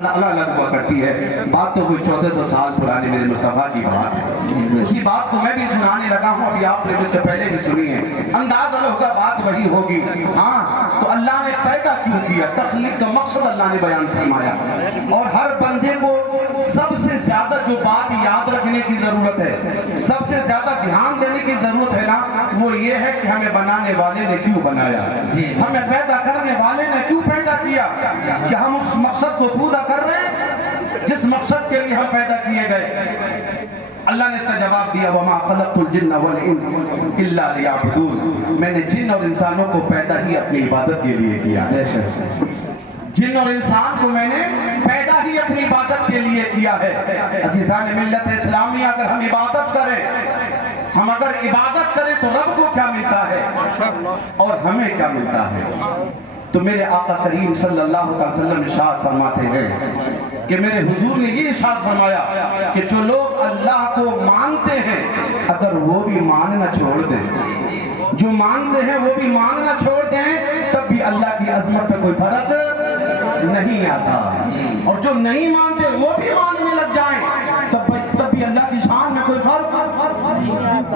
الگ الگ ہوا کرتی ہے. بات تو کوئی 1400 سال پرانی میرے مصطفیٰ کی بات ہے. اسی بات کو میں بھی سنانے لگا ہوں. ابھی آپ نے مجھ سے پہلے بھی سنی ہے. انداز الگ کا بات وہی ہوگی. ہاں تو اللہ نے پیدا کیوں کیا؟ تخلیق کا مقصد اللہ نے بیان فرمایا. اور ہر بندے کو سب سے زیادہ جو بات یاد رکھنے کی ضرورت ہے, سب سے زیادہ دھیان دینے کی ضرورت ہے نا, وہ یہ ہے کہ ہمیں بنانے والے نے کیوں بنایا, ہمیں پیدا کرنے والے نے کیوں پیدا کیا, کہ ہم اس مقصد کو پورا کر رہے ہیں جس مقصد کے لیے ہم پیدا کیے گئے. اللہ نے اس کا جواب دیا, وَمَا خَلَقْتُ الْجِنَّ وَالْإِنسَ إِلَّا لِيَعْبُدُونَ. میں نے جن اور انسانوں کو پیدا ہی اپنی عبادت کے لیے کیا. جن اور انسان کو میں نے پیدا ہی اپنی عبادت کے لیے کیا ہے. عزیزان ملت اسلامیہ, اگر ہم عبادت کریں, ہم اگر عبادت کریں تو رب کو کیا ملتا ہے اور ہمیں کیا ملتا ہے. تو میرے آقا کریم صلی اللہ علیہ وسلم ارشاد فرماتے ہیں کہ میرے حضور نے یہ ارشاد فرمایا کہ جو لوگ اللہ کو مانتے ہیں, اگر وہ بھی ماننا چھوڑ دیں, جو مانتے ہیں وہ بھی ماننا چھوڑ دیں, تب بھی اللہ کی عظمت پہ کوئی فرق نہیں آتا. اور جو نہیں مانتے وہ بھی ماننے لگ جائیں, تب بھی اللہ کی شان میں کوئی فرق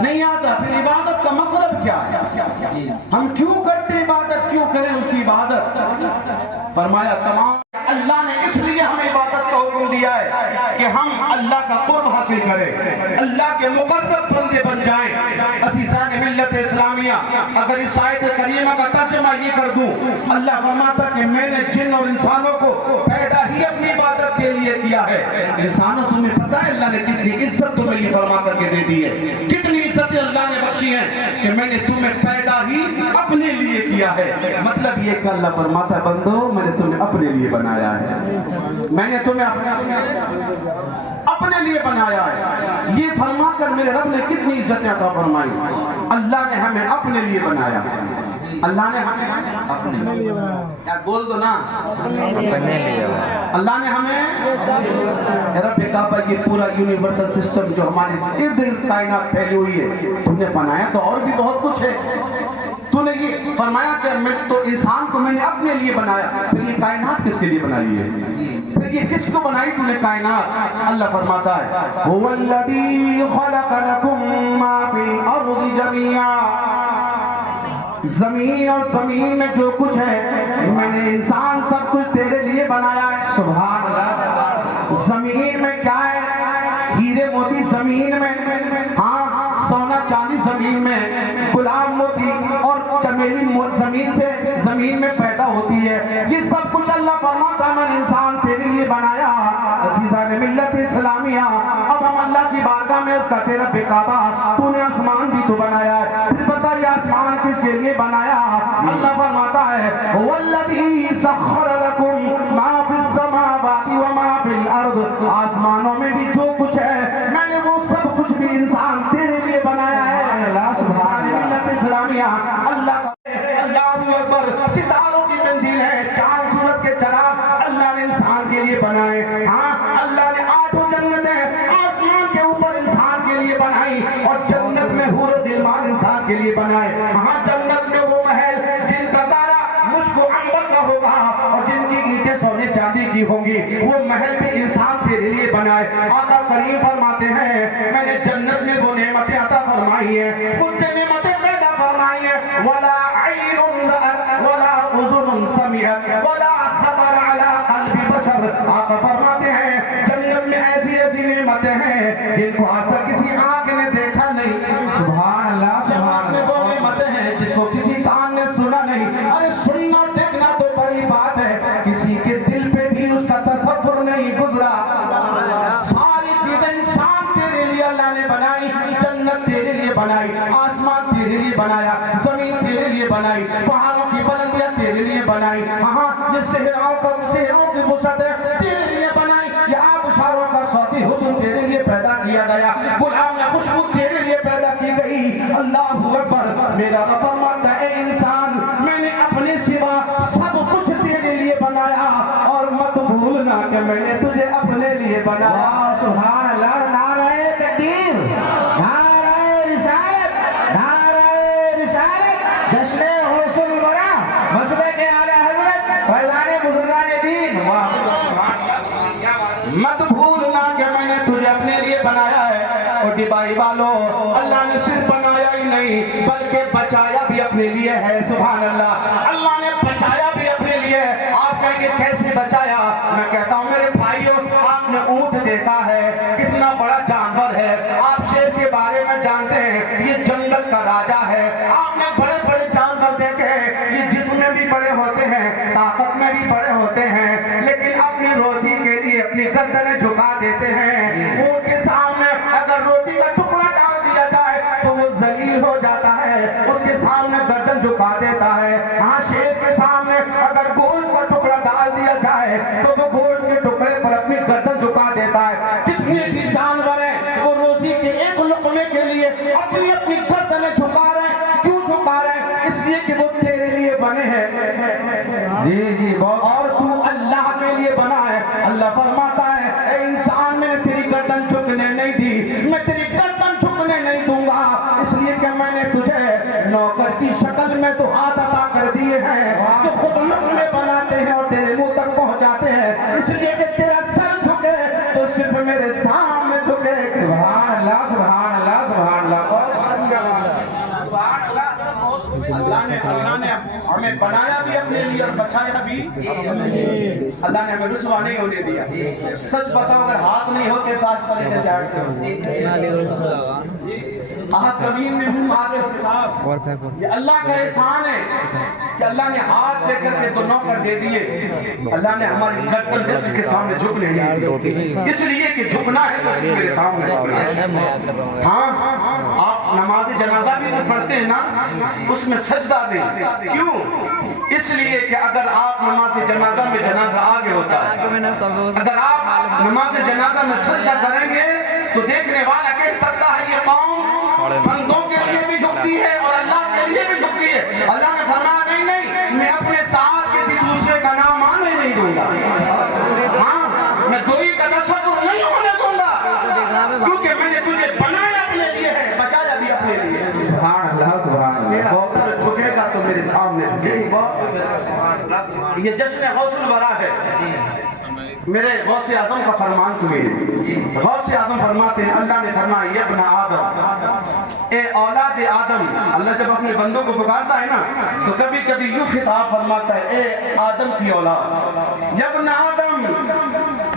نہیں آتا. پھر عبادت کا مطلب کیا ہے؟ ہم کیوں کرتے عبادت, کیوں کریں اس کی عبادت؟ فرمایا تمام اللہ نے اس لیے ہمیں عبادت کا حکم دیا ہے کہ ہم اللہ کا قرب حاصل کریں, اللہ کے مقرب بندے بن جائیں. عزیزان ملت اسلامیہ, اگر اس آیت کریمہ کا ترجمہ یہ کر دوں, اللہ فرماتا کہ میں نے جن اور انسانوں کو پیدا ہی اپنی عبادت کے لیے کیا ہے. انسانوں تمہیں پتہ ہے اللہ نے کتنی عزت تمہیں یہ فرما کر کے دے دی ہے, کتنی عزتیں اللہ نے بخشی ہیں کہ میں نے تمہیں پیدا ہی اپنے لیے کیا ہے. مطلب یہ کہ اللہ فرماتا ہے بندو میں نے تمہیں اپنے لیے بنایا ہے, میں نے تمہیں اپنے لیے بنایا ہے. یہ فرما کر میرے رب نے کتنی عزتیں عطا فرمائی. اللہ نے ہمیں اپنے لیے بنایا, اللہ نے ہمیں اپنے لیے بنایا. بول دو نا, اپنے لیے. اللہ نے ہمیں رب کعبہ یہ پورا یونیورسل سسٹم جو ہمارے ارد گرد کائنات پھیلی ہوئی ہے, تم نے بنایا تو اور بھی بہت کچھ ہے. تو نے یہ فرمایا کہ میں تو انسان کو میں نے اپنے لیے بنایا. پھر یہ کائنات کس کے لیے بنائی ہے, پھر یہ کس کو بنائی تو نے کائنات؟ اللہ فرماتا ہے هو الذی خلق لکم ما فی الارض جميعا, زمین اور زمین میں جو کچھ ہے میں نے انسان سب کچھ تیرے لیے بنایا ہے. سبحان اللہ. زمین میں کیا ہے؟ ہیرے موتی زمین میں, ہاں سونا چاندی زمین میں, گلاب موتی اور چمیلی زمین سے زمین میں پیدا ہوتی ہے. یہ سب کچھ اللہ فرماتا ہے میں نے انسان تیرے لیے بنایا. عزیزان ملت اسلامیہ, اب ہم اللہ کی بارگاہ میں اس کا تیرا بے کعبہ, تو نے آسمان بھی تو بنایا ہے. پھر بتا یہ آسمان کس کے لیے بنایا؟ اللہ فرماتا ہے والذی سخر لکم ما فی السماوات وما فی الارض, آسمانوں میں بھی جو کچھ ہے میں نے وہ سب کچھ بھی انسان تیرے لیے بنایا ہے. اللہ سبحان اللہ اسلامیہ, اللہ کا اللہ اکبر. ستاروں کی تنزیل ہے, چاند سورج کے چراغ اللہ نے انسان کے لیے بنائے. ہاں اللہ نے 8 جنتیں آسمان کے اوپر انسان کے لیے بنائی, اور جنت میں حور و غلمان انسان کے لیے بنائے. ہاں جنت میں وہ محل جن کا دارا مشک و عنبر کا ہوگا اور جن کی اینٹیں سونے چاندی کی ہوں گی, وہ محل بھی انسان کے لیے بنائے. آقا کریم فرماتے ہیں میں نے جنت میں وہ نعمتیں عطا فرمائی ہیں, وہ نعمتیں پیدا فرمائی ہیں, ولا عین رأت ولا اذن سمعت ولا خطر علی قلب بشر. آقا فرماتے ہیں جنت میں ایسی ایسی نعمتیں ہیں جن کو آج تک کسی آنکھ نے دیکھا نہیں. سبحان اللہ. سبحان اللہ. وہ نعمتیں ہیں جس کو کسی کان نے سنا نہیں. ارے سننا دیکھنا تو بڑی بات ہے, کسی کے دل پہ بھی اس کا تصور نہیں گزرا. ساری چیزیں انسان تیرے لیے اللہ نے بنائی, جنت تیرے لیے بنائی, آسمان تیرے لیے بنایا, زمین تیرے لیے بنائی, پہاڑوں کی بلندیاں تیرے لیے بنائی. ہاں یہ صحراؤں کی وسعت ہے تیرے لیے بنائی, یہ آبشاروں کا صوتی حجم تیرے لیے پیدا کیا گیا, گلاب میں خوشبو تیرے لیے پیدا کی گئی. اللہ اکبر. میرا رب فرماتا ہے اے انسان میں نے اپنے سوا سب کچھ تیرے لیے بنایا, اور مت بھولنا کہ میں نے تجھے اپنے لیے بنایا. سبحان اللہ. نعرہ تکبیر, نعرہ رسالت, نعرہ رسالت, جشن حسن برا, مسلک اعلی حضرت, فیضان بزرگان دین. مت بھولنا کہ میں نے تجھے اپنے لیے بنایا ہے۔ اور ڈبائی والو، اللہ نے صرف بنایا ہی نہیں بلکہ بچایا بھی اپنے لیے ہے۔ سبحان اللہ، اللہ نے بچایا بھی اپنے لیے ہے۔ آپ کہیں گے کیسے بچایا؟ میں کہتا ہوں میرے بھائیوں، آپ نے اونٹ دیکھا ہے، کتنا بڑا جانور ہے۔ آپ شیر کے بارے میں جانتے ہیں، یہ جنگل کا راجا ہے۔ آپ نے بڑے بڑے جانور دیکھے ہیں، یہ جسم میں بھی بڑے ہوتے ہیں، طاقت میں بھی بڑے ہوتے ہیں، لیکن اپنی روزی کے لیے اپنی گردنیں جھکا دیتے ہیں۔ اونٹ کے سامنے اگر روٹی کا ٹکڑا ڈال دیا جائے تو وہ ذلیل ہو جاتا ہے، اس کے سامنے گردن جھکا دیتا ہے۔ ہاں، شیر کے سامنے اگر گوشت کا ٹکڑا ڈال دیا جائے تو وہ گوشت کے ٹکڑے پر اپنی گردن جھکا دیتا ہے۔ جتنے بھی جانور ہیں وہ روزی کے ایک لقمے کے لیے اپنی اپنی گردنیں جھکا رہے ہیں۔ کیوں جھکا رہے ہیں؟ اس لیے کہ وہ تیرے لیے بنے ہیں۔ جی اور تو اللہ کے لیے بنا ہے۔ اللہ فرماتا ہے، اے انسان، میں نے تیری گردن جھکنے نہیں دی، میں تیری گردن جھکنے نہیں دوں گا، اس لیے کہ میں نے تجھے نوکر کی شکل میں تو ہاتھ عطا کر دیے ہیں جو خود لقمے بناتے ہیں اور تیرے منہ تک پہنچاتے ہیں، اس لیے کہ تیرا سر جھکے تو صرف میرے سامنے جھکے۔ سبحان اللہ، سبحان اللہ، سبحان اللہ، سبحان اللہ۔ اللہ نے ہمیں بنایا بھی اپنے لیے اور بچایا بھی۔ اللہ نے ہمیں رسوا نہیں ہونے دیا۔ سچ بتاؤ، اگر ہاتھ نہیں ہوتے تو آج پلے جاتے ہوتے۔ آج زمین میں منہ مارے ہوتے صاحب۔ یہ اللہ کا احسان ہے کہ اللہ نے ہاتھ دے کر کے تو نوکر دے دیے۔ اللہ نے ہماری گردن رزق کے سامنے جھکنے نہیں دی، اس لیے کہ جھکنا ہے تو صرف میرے سامنے۔ ہاں، آپ نماز جنازہ بھی پڑھتے ہیں نا، اس میں سجدہ نہیں۔ کیوں؟ اس لیے کہ اگر آپ نماز جنازہ میں جنازہ آگے ہوتا ہے، اگر آپ نماز جنازہ میں سجدہ کریں گے تو دیکھنے والا کہہ سکتا ہے یہ قوم بندوں کے لیے بھی جھکتی ہے اور اللہ کے لیے بھی جھکتی ہے۔ اللہ نے فرمایا نہیں، میں اپنے ساتھ کسی دوسرے کا نام آنے نہیں دوں گا۔ ہاں، میں دوئی کا تصور نہیں ہونے دوں گا، کیونکہ میں نے تجھے بنایا اپنے لیے ہے، بچایا بھی اپنے لیے۔ سبحان اللہ، سبحان اللہ۔ میرا سر جھکے گا تو میرے سامنے جھکے گا۔ یہ جشن غوث الورا ہے۔ میرے غوث اعظم کا فرمان سنیے۔ غوث اعظم فرماتے ہیں، اللہ نے فرمایا، یا ابن آدم، اے اولاد آدم۔ اللہ جب اپنے بندوں کو پکارتا ہے نا تو کبھی کبھی یوں خطاب فرماتا ہے، اے آدم کی اولاد، یا ابن آدم۔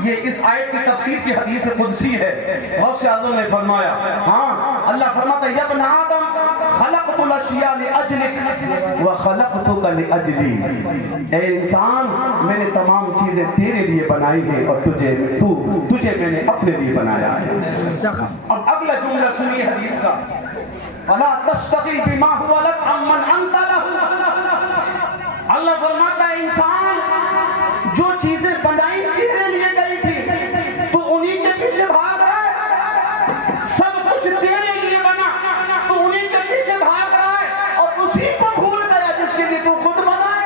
یہ اس آیت کی تفسیر کی حدیث قدسی ہے۔ غوث اعظم نے فرمایا، ہاں، اللہ فرماتا ہے، یا ابن آدم، خلقت الاشیاء لأجلک وخلقتک لأجلی۔ اے انسان، میں نے تمام چیزیں تیرے لیے بنائی ہیں اور تجھے میں نے اپنے لیے بنایا ہے۔ اب اگلا جملہ سنیے حدیث کا، فَلَا تَشْتَغِلْ بِمَا هُوَ لَكَ عَمَّنْ أَنْتَ لَهُ۔ اللہ فرماتا ہے، انسان، جو چیزیں بنائی تیرے لیے گئی تھی تو انہی کے پیچھے بھاگ رہا ہے۔ سب کچھ تیرے لیے بنا تو انہی کے پیچھے بھاگ رہا ہے اور اسی کو بھول گیا جس کے لیے تو خود بنا ہے۔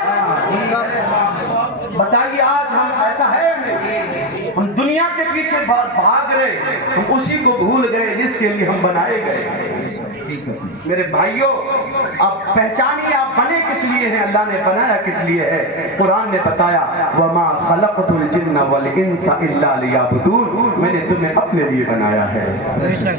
بتائیے آج ہم ایسا ہے نہیں، ہم دنیا کے پیچھے بھاگ رہے، ہم اسی کو بھول گئے جس کے لیے ہم بنائے گئے۔ میرے بھائیوں، آپ پہچانیے آپ بنے کس لیے ہیں، اللہ نے بنایا کس لیے ہے۔ قرآن نے بتایا، وَمَا خَلَقْتُ الْجِنَّ وَالْإِنسَ إِلَّا لِيَعْبُدُونَ۔ میں نے تمہیں اپنے لیے بنایا ہے،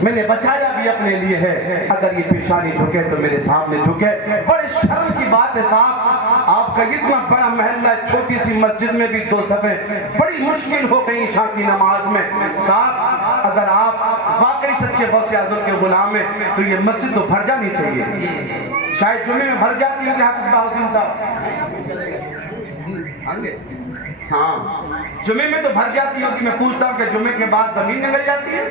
میں نے بچایا بھی اپنے لیے ہے۔ اگر یہ پیشانی جھکے تو میرے سامنے جھکے۔ بڑے شرم کی بات ہے صاحب، آپ کا اتنا بڑا محلہ، چھوٹی سی مسجد میں بھی 2 صفیں بڑی مشکل ہو گئی عشاء کی نماز میں۔ صاحب، اگر آپ واقعی سچے غوث اعظم کے غلام ہیں تو یہ مسجد تو بھر جانی چاہیے۔ شاید جمعے میں بھر جاتی ہے کہ حافظ بہاؤالدین صاحب، ہاں، جمعے میں تو بھر جاتی ہوگی۔ میں پوچھتا ہوں کہ جمعے کے بعد زمین نگل جاتی ہے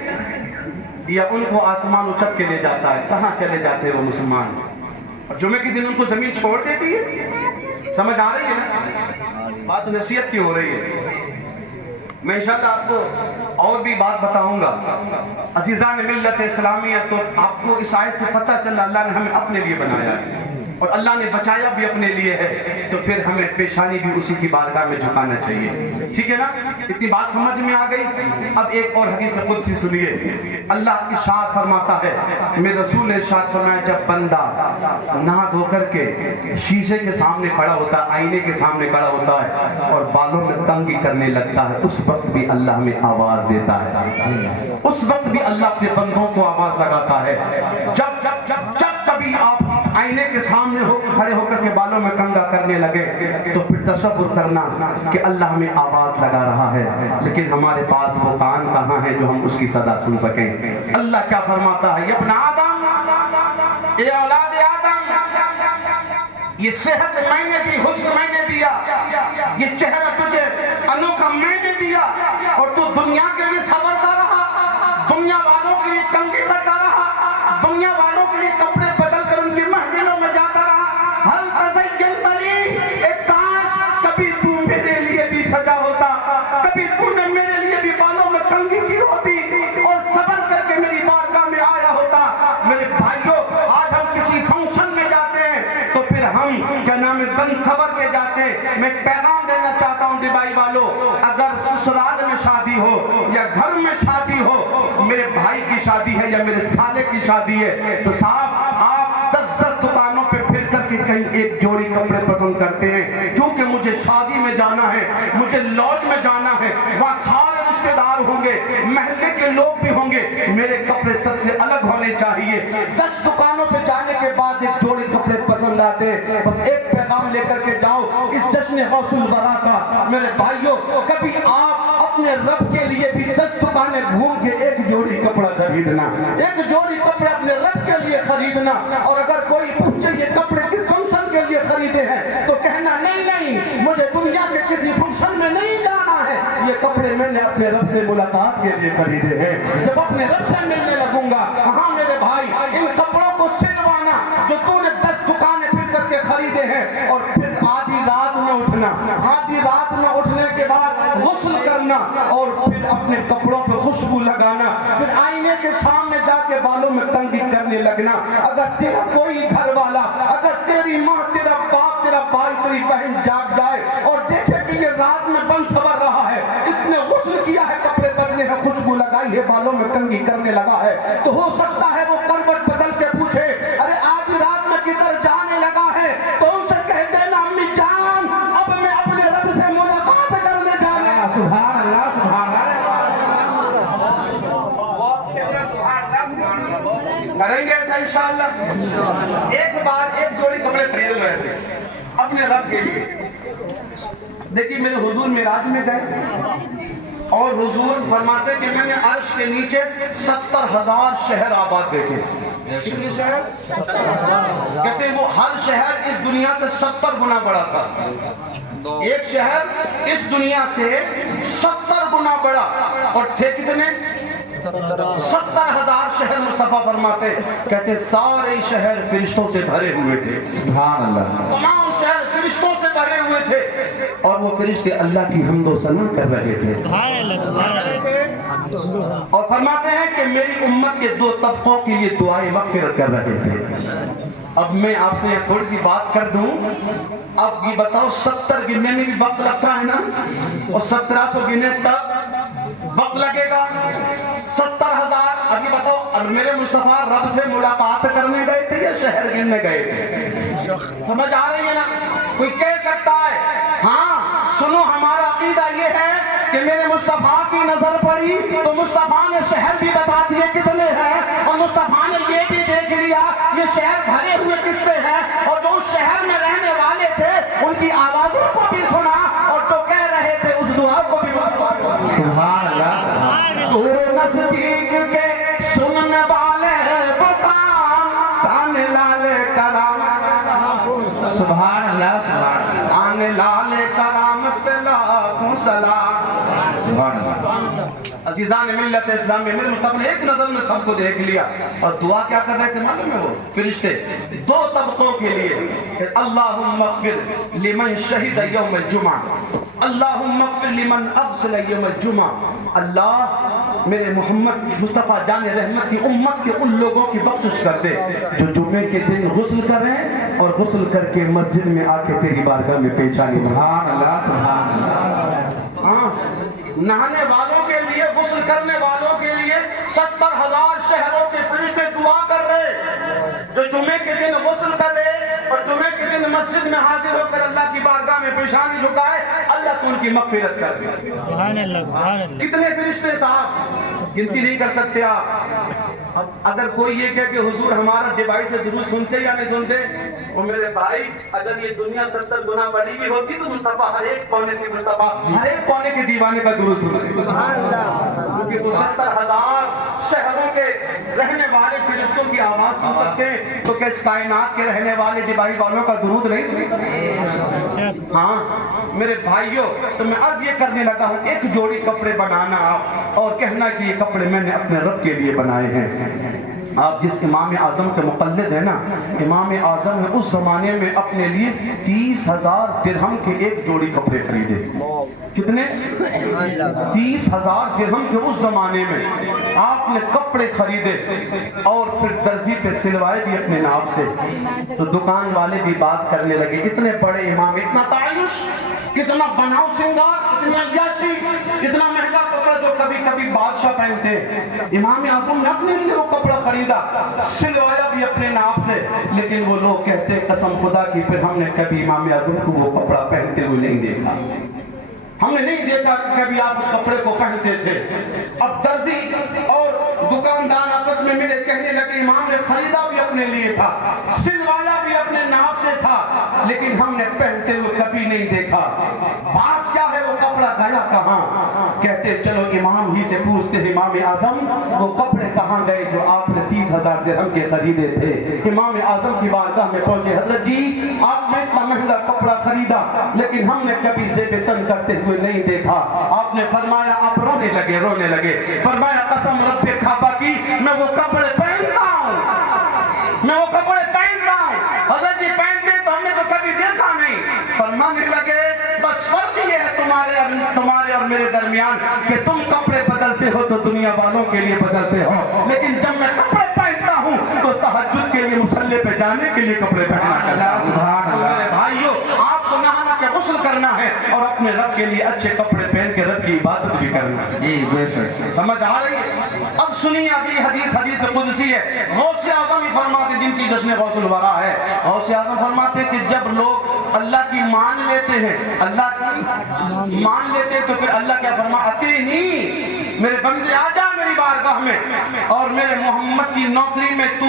یا ان کو آسمان اچک کے لے جاتا ہے؟ کہاں چلے جاتے ہیں وہ مسلمان؟ اور جمعے کے دن ان کو زمین چھوڑ دیتی ہے۔ سمجھ آ رہی ہے نا بات؟ نصیحت کی ہو رہی ہے۔ میں انشاءاللہ آپ کو اور بھی بات بتاؤں گا۔ عزیزان ملت اسلامیہ، تو آپ کو اس آیت سے پتہ چلا اللہ نے ہمیں اپنے لیے بنایا ہے۔ اور اللہ نے بچایا بھی اپنے لیے ہے، تو پھر ہمیں پیشانی بھی اسی کی بارگاہ میں جھکانا چاہیے، ٹھیک ہے نا؟ اتنی بات سمجھ میں آ گئی۔ اب ایک اور حدیث قدسی سنیے، اللہ ارشاد فرماتا ہے، میرے رسول نے ارشاد فرمایا جب بندہ نہا دھو کر کے شیشے کے سامنے کھڑا ہوتا ہے، آئینے کے سامنے کھڑا ہوتا ہے اور بالوں میں تنگی کرنے لگتا ہے، اس وقت بھی اللہ ہمیں آواز دیتا ہے، اس وقت بھی اللہ اپنے بندوں کو آواز لگاتا ہے۔ جب کبھی آپ آئینے کے سامنے کھڑے ہو کر کے بالوں میں کنگھا کرنے لگے تو پھر تصور کرنا کہ اللہ ہمیں آواز لگا رہا ہے، لیکن ہمارے پاس وہ کان کہاں ہے جو ہم اس کی صدا سن سکیں۔ اللہ کیا فرماتا ہے، ابن آدم، اے اولاد آدم، یہ صحت میں نے دی، حسن میں نے دیا، یہ چہرہ تجھے انوکھا میں نے دیا، اور تو دنیا کے لیے سنورتا رہا، دنیا والوں کے لیے کنگھی کرتا رہا، دنیا والوں کے لیے کپڑے بدل کر ان کی محفلوں میں جاتا رہا۔ حل تزینت لی، ایک کاش کبھی تو میرے لیے بھی سجا ہوتا، کبھی تو نے میرے لیے بھی بالوں میں کنگھی کی ہوتی اور صبر کر کے میری بارگاہ میں آیا ہوتا۔ میرے بھائیوں، آج ہم کسی فنکشن میں جاتے ہیں تو پھر ہم کیا نام ہے بن صبر کے جاتے ہیں۔ میں پیغام دینا چاہتا ہوں بھائی والوں، اگر سسرال میں شادی ہو یا گھر میں شادی ہو، میرے بھائی کی شادی ہے یا میرے سالے کی شادی ہے، تو صاحب آپ 10 دکانوں پہ پھر کر کے کہیں ایک جوڑی کپڑے پسند کرتے ہیں، کیونکہ مجھے شادی میں جانا ہے، مجھے لاج میں جانا ہے، وہاں سارے رشتہ دار ہوں گے، محلے کے لوگ بھی ہوں گے، میرے کپڑے سب سے الگ ہونے چاہیے۔ 10 دکانوں پہ جانے کے بعد ایک جوڑی کپڑے پسند آتے ہیں، بس ایک پیغام لے کر کے جاؤ اس جشن غوث الورا کا۔ میرے بھائیوں، کبھی آپ اپنے رب کے لیے بھی 10 دکانیں گھوم کے ایک جوڑی کپڑا خریدنا، ایک جوڑی کپڑے اپنے رب کے لیے خریدنا، اور اگر کوئی پوچھے یہ کپڑے کس فنکشن کے لیے خریدے ہیں تو کہنا نہیں، مجھے دنیا کے کسی فنکشن میں نہیں جانا ہے، یہ کپڑے میں نے اپنے رب سے ملاقات کے لیے خریدے ہیں، جب اپنے رب سے ملنے لگوں گا۔ ہاں میرے بھائی، ان کپڑوں کو سلوانا جو تو نے 10 دکانیں پھر کر کے خریدے ہیں، اور پھر آدھی رات میں اٹھنا، آدھی رات میں اٹھنے کے بعد غسل کرنا اور پھر اپنے کپڑوں پہ خوشبو لگانا، پھر آئینے کے سامنے جا کے بالوں میں کنگھی کرنے لگنا۔ اگر تیرا کوئی گھر والا، اگر تیری ماں، تیرا باپ، تیرا بھائی، تیری بہن جاگ جائے اور دیکھے کہ یہ رات میں بن سور رہا ہے، اس نے غسل کیا ہے، کپڑے بدلے ہیں، خوشبو لگائی ہے، بالوں میں کنگھی کرنے لگا ہے، تو ہو سکتا ہے وہ کروٹ بدل کے پوچھے، ارے آج رات میں کدھر جانے لگا ہے؟ تو ان سے کہہ دینا، امی جان، اب میں اپنے رب سے ملاقات کرنے جا رہا۔ سبحان اللہ، سبحان اللہ، کریں گے ایسا انشاءاللہ۔ ایک بار ایک جوڑی کپڑے خرید لو ایسے اپنے رب کے لیے۔ دیکھیے میرے حضور معراج میں گئے اور حضور فرماتے کہ میں نے عرش کے نیچے 70,000 شہر آباد دیکھے۔ کتنے شہر؟ کہتے ہیں وہ ہر شہر اس دنیا سے 70 گنا بڑا تھا، ایک شہر اس دنیا سے 70 گنا بڑا، اور تھے کتنے؟ 70,000 شہر۔ مصطفیٰ فرماتے کہتے سارے شہر فرشتوں سے بھرے ہوئے تھے، سبحان اللہ، تمام شہر فرشتوں سے بھرے ہوئے تھے، اور وہ فرشتے اللہ کی حمد و ثنا کر رہے تھے، اور فرماتے ہیں کہ میری امت کے 2 طبقوں کے لیے دعائیں مغفرت کر رہے تھے۔ اب میں آپ سے تھوڑی سی بات کر دوں، اب یہ بتاؤ 70 گننے میں بھی وقت لگتا ہے نا، اور 1700 گنے تب وقت لگے گا 70,000۔ ابھی بتاؤ، اب میرے مصطفیٰ رب سے ملاقات کرنے گئے تھے یا شہر گننے گئے تھے؟ سمجھ آ رہی ہے نا؟ کوئی کہہ سکتا ہے ہاں سنو ہمارا عقیدہ یہ ہے کہ میرے مصطفیٰ کی نظر پڑی تو مصطفیٰ نے شہر بھی بتا دیے کتنے ہیں، اور مصطفیٰ نے یہ بھی دیکھ لیا یہ شہر بھرے ہوئے کس سے ہیں، اور جو اس شہر میں رہنے والے تھے ان کی آوازوں کو بھی سنا، اور جو کہہ رہے تھے اس دعا کو بھی سبحان اللہ۔ تو نزدیک کے سننے والے بکان کان لال کرام، سبحان اللہ، سبحان اللہ، کان لال کرام پہ لاکھوں سلام، سبحان اللہ۔ عزیزان ملت اسلام میں میرے مصطفیٰ نے ایک نظر میں سب کو دیکھ لیا، اور دعا کیا کر رہے تھے معلوم ہے وہ فرشتے؟ 2 طبقوں کے لیے، اللہم اغفر لمن شہد یوم الجمعہ، اللہم اغفر لمن اغسل یوم الجمعہ، اللہ میرے محمد مصطفیٰ جان رحمت کی امت کے ان لوگوں کی بخشش کر دے جو جمعے کے دن غسل کریں اور غسل کر کے مسجد میں آ کے تیری بارگاہ میں پیش آئیں۔ سبحان اللہ، سبحان اللہ۔ ہاں، نہانے والوں کے لیے، غسل کرنے والوں کے لیے 70,000 شہروں کے فرشتے دعا کر رہے، جو جمعے کے دن غسل کرے اور جمعے کے دن مسجد میں حاضر ہو کر اللہ کی بارگاہ میں پیشانی جھکائے، اللہ تو ان کی مغفرت کر دے۔ سبحان اللہ، سبحان اللہ۔ کتنے فرشتے صاحب، گنتی نہیں کر سکتے آپ۔ اب اگر کوئی یہ کہے کہ حضور ہمارا ڈیوائس سے درود سنتے یا نہیں سنتے، وہ میرے بھائی اگر یہ دنیا 70 گنا بڑی بھی ہوتی تو مصطفیٰ ہر ایک کونے سے، مصطفیٰ ہر ایک کونے کے دیوانے کا درود سنتے۔ کیونکہ تو 70,000 شہروں کے رہنے والے فرشتوں کی آواز سن سکتے ہیں، تو کیا اس کائنات کے رہنے والے ڈیوائس والوں کا درود نہیں سن سکتے؟ ہاں میرے بھائیوں، تو میں عرض یہ کرنے لگا ہوں، ایک جوڑی کپڑے بنانا آپ اور کہنا کہ یہ کپڑے میں نے اپنے رب کے لیے بنائے ہیں۔ آپ جس امام اعظم کے مقلد ہیں نا، امام اعظم نے اس زمانے میں اپنے لیے 30,000 درہم کے ایک جوڑی کپڑے خریدے۔ کتنے؟ 30,000 درہم کے اس زمانے میں آپ نے کپڑے خریدے اور پھر درزی پہ سلوائے بھی اپنے ناپ سے۔ تو دکان والے بھی بات کرنے لگے، اتنے بڑے امام، اتنا تعیش، اتنا بناؤ سنگار، اتنی عیاشی، اتنا مہنگا کپڑا جو کبھی کبھی بادشاہ پہنتے ہیں۔ امام اعظم نے اپنے لیے وہ کپڑا خریدا، سلوایا بھی اپنے ناپ سے، لیکن وہ لوگ کہتے قسم خدا کی پھر ہم نے کبھی امام اعظم کو وہ کپڑا پہنتے ہوئے نہیں دیکھا، ہم نے نہیں دیکھا کہ کبھی آپ اس کپڑے کو پہنتے تھے۔ اب درزی اور دکاندار آپس میں ملے، کہنے لگے امام نے خریدا بھی اپنے لیے تھا، سلوایا بھی اپنے ناپ سے تھا، لیکن ہم نے پہنتے ہوئے کبھی نہیں دیکھا، بات کیا ہے، وہ کپڑا گیا کہاں؟ کہتے چلو امام ہی سے پوچھتے ہیں، امام اعظم وہ کپڑے کہاں گئے جو آپ نے 30,000 درہم کے خریدے تھے؟ امام اعظم کی بارگاہ میں پہنچے، حضرت جی آپ نے اتنا مہنگا کپڑا خریدا لیکن ہم نے کبھی زیب تن کرتے ہوئے نہیں دیکھا۔ آپ نے فرمایا، آپ رونے لگے، فرمایا قسم رب کعبہ کی میں وہ کپڑے پہنتا ہوں، میں وہ کپڑے پہنتا ہوں۔ حضرت جی پہنتے تو ہم نے تو کبھی دیکھا نہیں۔ فرمانے لگے بس فرق یہ ہے تمہارے اور میرے درمیان کہ تم کپڑے بدلتے ہو تو دنیا والوں کے لیے بدلتے ہو، لیکن جب میں کپڑے پہنتا ہوں تو تہجد کے لیے مصلی پہ جانے کے لیے کپڑے پہنا کرتا ہوں۔ سبحان اللہ۔ میرے بھائیوں، آپ کو نہانا کے غسل کرنا ہے اور اپنے رب کے لیے اچھے کپڑے پہن کے رب کی عبادت بھی کرنا ہے۔ جی بے شک، سمجھ آ رہی ہے؟ اب سنیے اگلی حدیث قدسی ہے۔ غوث اعظم فرماتے، جن کی جشن غوث الورا ہے، غوث اعظم فرماتے کہ جب لوگ اللہ کی مان لیتے ہیں، اللہ کی مان لیتے ہیں تو پھر اللہ کیا فرماتے نہیں، میرے بندے آ جا میری بارگاہ میں اور میرے محمد کی نوکری میں تو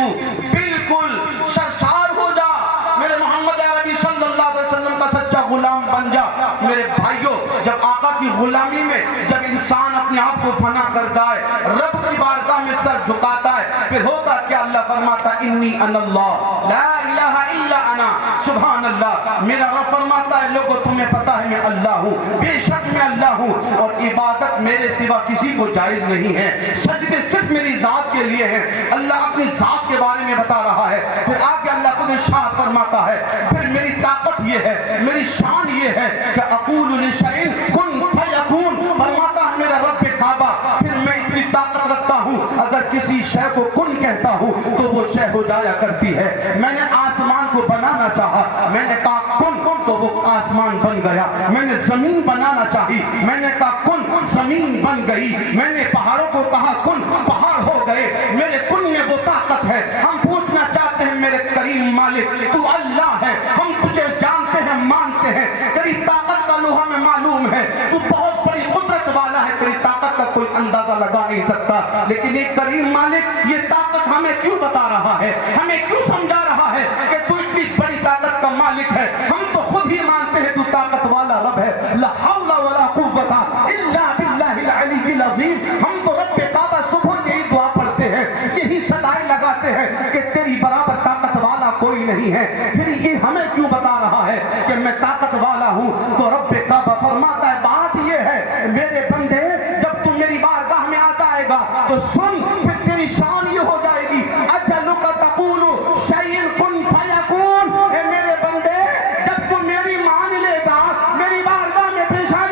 بالکل سرشار ہو جا، میرے محمد عربی صلی اللہ علیہ وسلم کا سچا غلام بن جا۔ میرے بھائیوں، جب آقا کی غلامی میں جب انسان اپنے آپ کو فنا کرتا ہے، رب کی بارگاہ میں سر جھکاتا ہے، پھر ہوتا کیا؟ اللہ فرماتا انی انا اللہ لا الہ الا انا، سبحان اللہ۔ میرا رب فرماتا ہے لوگوں تمہیں پتا ہے میں اللہ ہوں، بے شک میں اللہ ہوں اور عبادت میرے سوا کسی کو جائز نہیں ہے، سجدے صرف میری ذات کے لیے ہیں۔ اللہ اپنی ذات کے بارے میں بتا رہا ہے، پھر آگے اللہ خود ارشاد فرماتا ہے، پھر میری طاقت یہ ہے، میری شان یہ ہے کہ اقول لشیء کن فیکون، فرماتا ہے میرا رب کعبہ، پھر میں اتنی طاقت رکھتا ہوں اگر کسی شے کو کن کہتا ہوں تو وہ شے ہو جایا کرتی ہے۔ میں نے آسمان کو بنانا چاہا، میں نے کہا کن تو وہ آسمان بن گیا، میں نے زمین بنانا چاہی، میں نے کہا کن زمین بن گئی، میں نے پہاڑوں کو کہا کن پہاڑ ہو گئے، میرے کن میں وہ طاقت ہے۔ ہم پوچھنا چاہتے ہیں میرے کریم مالک تو اللہ ہے، ہم تجھے جانتے ہیں، مانتے ہیں، تیری طاقت کا لوہا میں معلوم ہے، تو بہت بڑی قدرت والا ہے، تیری طاقت کا کوئی اندازہ لگا نہیں سکتا، لیکن ایک کریم مالک یہ طاقت ہمیں کیوں بتا رہا ہے، ہمیں کیوں سمجھا رہا ہے کہ تو اتنی بڑی طاقت کا مالک ہے؟ ہم تو خود ہی مانتے ہیں تو طاقت والا رب ہے، لا حول ولا قوت الا باللہ العلی العظیم۔ ہم تو رب کعبہ صبح یہی دعا پڑھتے ہیں، یہی صدائیں لگاتے ہیں کہ تیری برابر طاقت والا کوئی نہیں ہے، پھر یہ ہمیں کیوں بتا رہا ہے کہ میں طاقت والا ہوں؟ تو رب کعبہ فرماتا ہے بات یہ ہے میرے بندے، جب تم میری بارگاہ میں آ جائے گا تو سن، پھر تیری شان یہ ہو جائے گی، اجلک تقول شیء کن فیکون۔ اے میرے بندے، جب تم میری مان لے گا، میری بارگاہ میں پیشانی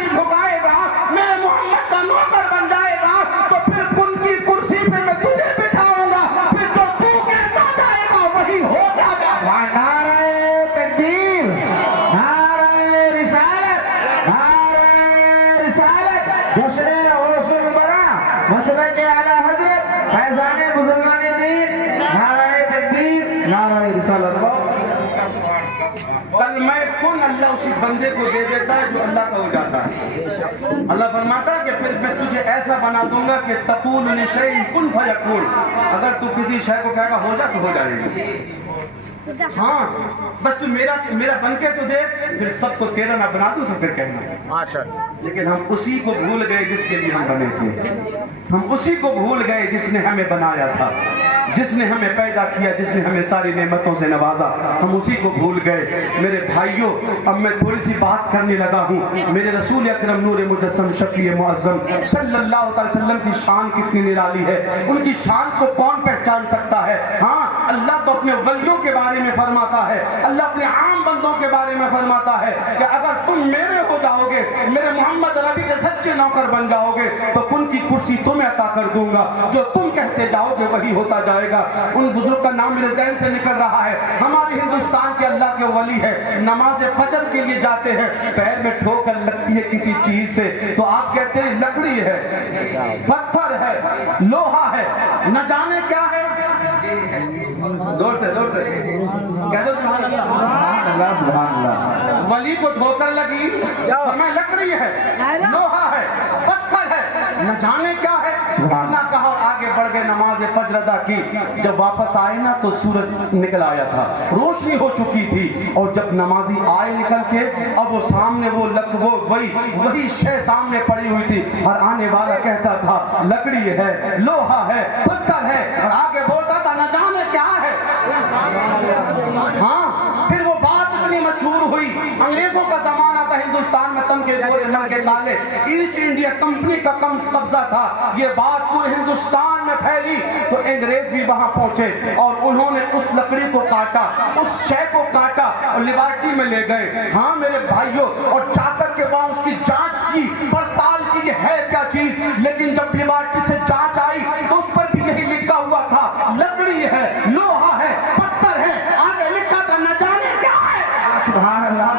مسلک اعلی حضرت فیضان بزرگان دین، نعرہ تکبیر، نعرہ رسالت۔ کلمہ کن اللہ اسی بندے کو دے دیتا ہے جو اللہ کا ہو جاتا ہے۔ اللہ فرماتا ہے کہ پھر میں تجھے ایسا بنا دوں گا کہ تقول لشیء کن فیکون، اگر تو کسی شے کو کہے گا ہو جا تو ہو جائے گا۔ ہاں بس تو میرا بن کے تو دیکھ، پھر سب کو تیرا نہ بنا دوں تو پھر کہنا۔ لیکن ہم اسی کو بھول گئے جس کے لیے ہم بنے تھے، ہم اسی کو بھول گئے جس نے ہمیں بنایا تھا، جس نے ہمیں پیدا کیا، جس نے ہمیں ساری نعمتوں سے نوازا، ہم اسی کو بھول گئے۔ میرے بھائیوں، اب میں تھوڑی سی بات کرنے لگا ہوں۔ میرے رسول اکرم نور مجسم شفیع معظم صلی اللہ علیہ وسلم کی شان کتنی نرالی ہے، ان کی شان کو کون پہچان سکتا ہے؟ ہاں اللہ تو اپنے ولیوں کے بارے میں فرماتا ہے، اللہ اپنے عام بندوں کے بارے میں فرماتا ہے کہ اگر تم میرے ہو جاؤ گے، میرے محمد ربی کے سچے نوکر بن جاؤ گے تو ان کی کرسی تمہیں عطا کر دوں گا، جو تم کہتے جاؤ گے وہی ہوتا جائے گا۔ ان بزرگ کا نام میرے ذہن سے نکل رہا ہے، ہمارے ہندوستان کے اللہ کے ولی ہے، نماز فجر کے لیے جاتے ہیں، پیر میں ٹھوکر لگتی ہے کسی چیز سے تو آپ کہتے ہیں لکڑی ہے، پتھر ہے، لوہا ہے، نہ جانے کیا ہے۔ زور سے کہہ دو سبحان اللہ، سبحان اللہ، سبحان اللہ۔ ولی کو ٹھوکر لگی، فرمایا لکڑی ہے، لوہا ہے، پتھر ہے، نہ جانے کیا ہے، اتنا کہا اور آگے بڑھ گئے، نماز فجر ادا کی۔ جب واپس آئے نا تو سورج نکل آیا تھا، روشنی ہو چکی تھی، اور جب نمازی آئے نکل کے اب وہ سامنے وہی شے سامنے پڑی ہوئی تھی، اور آنے والا کہتا تھا لکڑی ہے، لوہا ہے، پتھر ہے، اور آگے بولتا تھا نہ جانے کیا ہے۔ ہاں پھر وہ بات اتنی مشہور ہوئی، انگریزوں کا زمانہ تھا، ہندوستان میں تن کے گورے نم کے کالے، ایسٹ انڈیا کمپنی کا قبضہ تھا، یہ بات پورے ہندوستان میں پھیلی تو انگریز بھی وہاں پہنچے اور انہوں نے اس لکڑی کو کاٹا، اس شے کو کاٹا اور لیبارٹری میں لے گئے۔ ہاں میرے بھائیوں، اور جا کر کے وہاں اس کی جانچ کی، پڑتال کی یہ ہے کیا چیز، لیکن جب لیبارٹری سے جانچ آئی تو اس پر بھی یہی لکھا ہوا تھا لکڑی ہے، لوہا ہے، پتھر ہے، آگے لکھا تھا نہ جانے کیا ہے۔ سبحان اللہ۔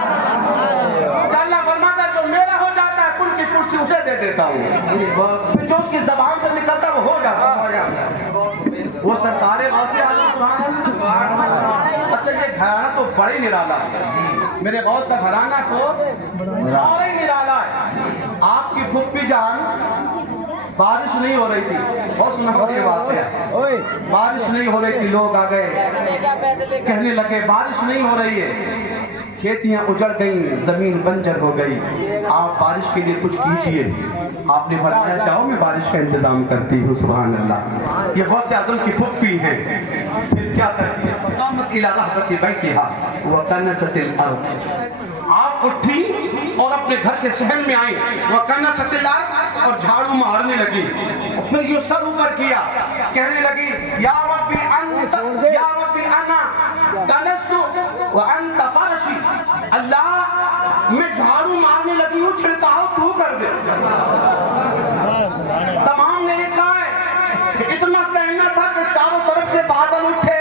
اللہ فرماتا جو میرا ہو جاتا ہے کل کی کرسی اسے دے دیتا ہوں، جو اس کی زبان سے نکلتا ہے وہ ہو جاتا ہے۔ وہ سرکار غوث اعظم سبحان اللہ۔ اچھا یہ گھرانہ تو بڑی نرالا ہے، میرے غوث کا گھرانہ تو سارے نرالا ہے۔ آپ کی پھپھی جان بارش نہیں ہو رہی تھی، بہت سنا یہ بات ہے، بارش نہیں ہو رہی تھی، لوگ آ گئے کہنے لگے بارش نہیں ہو رہی ہے، کھیتیاں اجڑ گئیں، زمین بنجر ہو گئی، آپ بارش کے لیے کچھ کیجئے۔ آپ نے فرمایا جاؤ میں بارش کا انتظام کرتی ہوں۔ سبحان اللہ۔ یہ غوث اعظم کی پھپھی ہے، پھر کیا کرتی ہے؟ قامت الی رہبۃ بیتھا وکنست الارض، آپ اٹھی اور اپنے گھر کے صحن میں آئیں، وکنست الارض، اور جھاڑو مارنے لگی، پھر یہ سر اوپر کیا، کہنے لگی یا ربی انت یا ربی انا کنست وانت فرشی، اللہ میں جھاڑو مارنے لگی ہوں، چھڑکاؤ تو کر دے۔ تمام نے یہ کہا ہے کہ اتنا کہنا تھا کہ چاروں طرف سے بادل اٹھے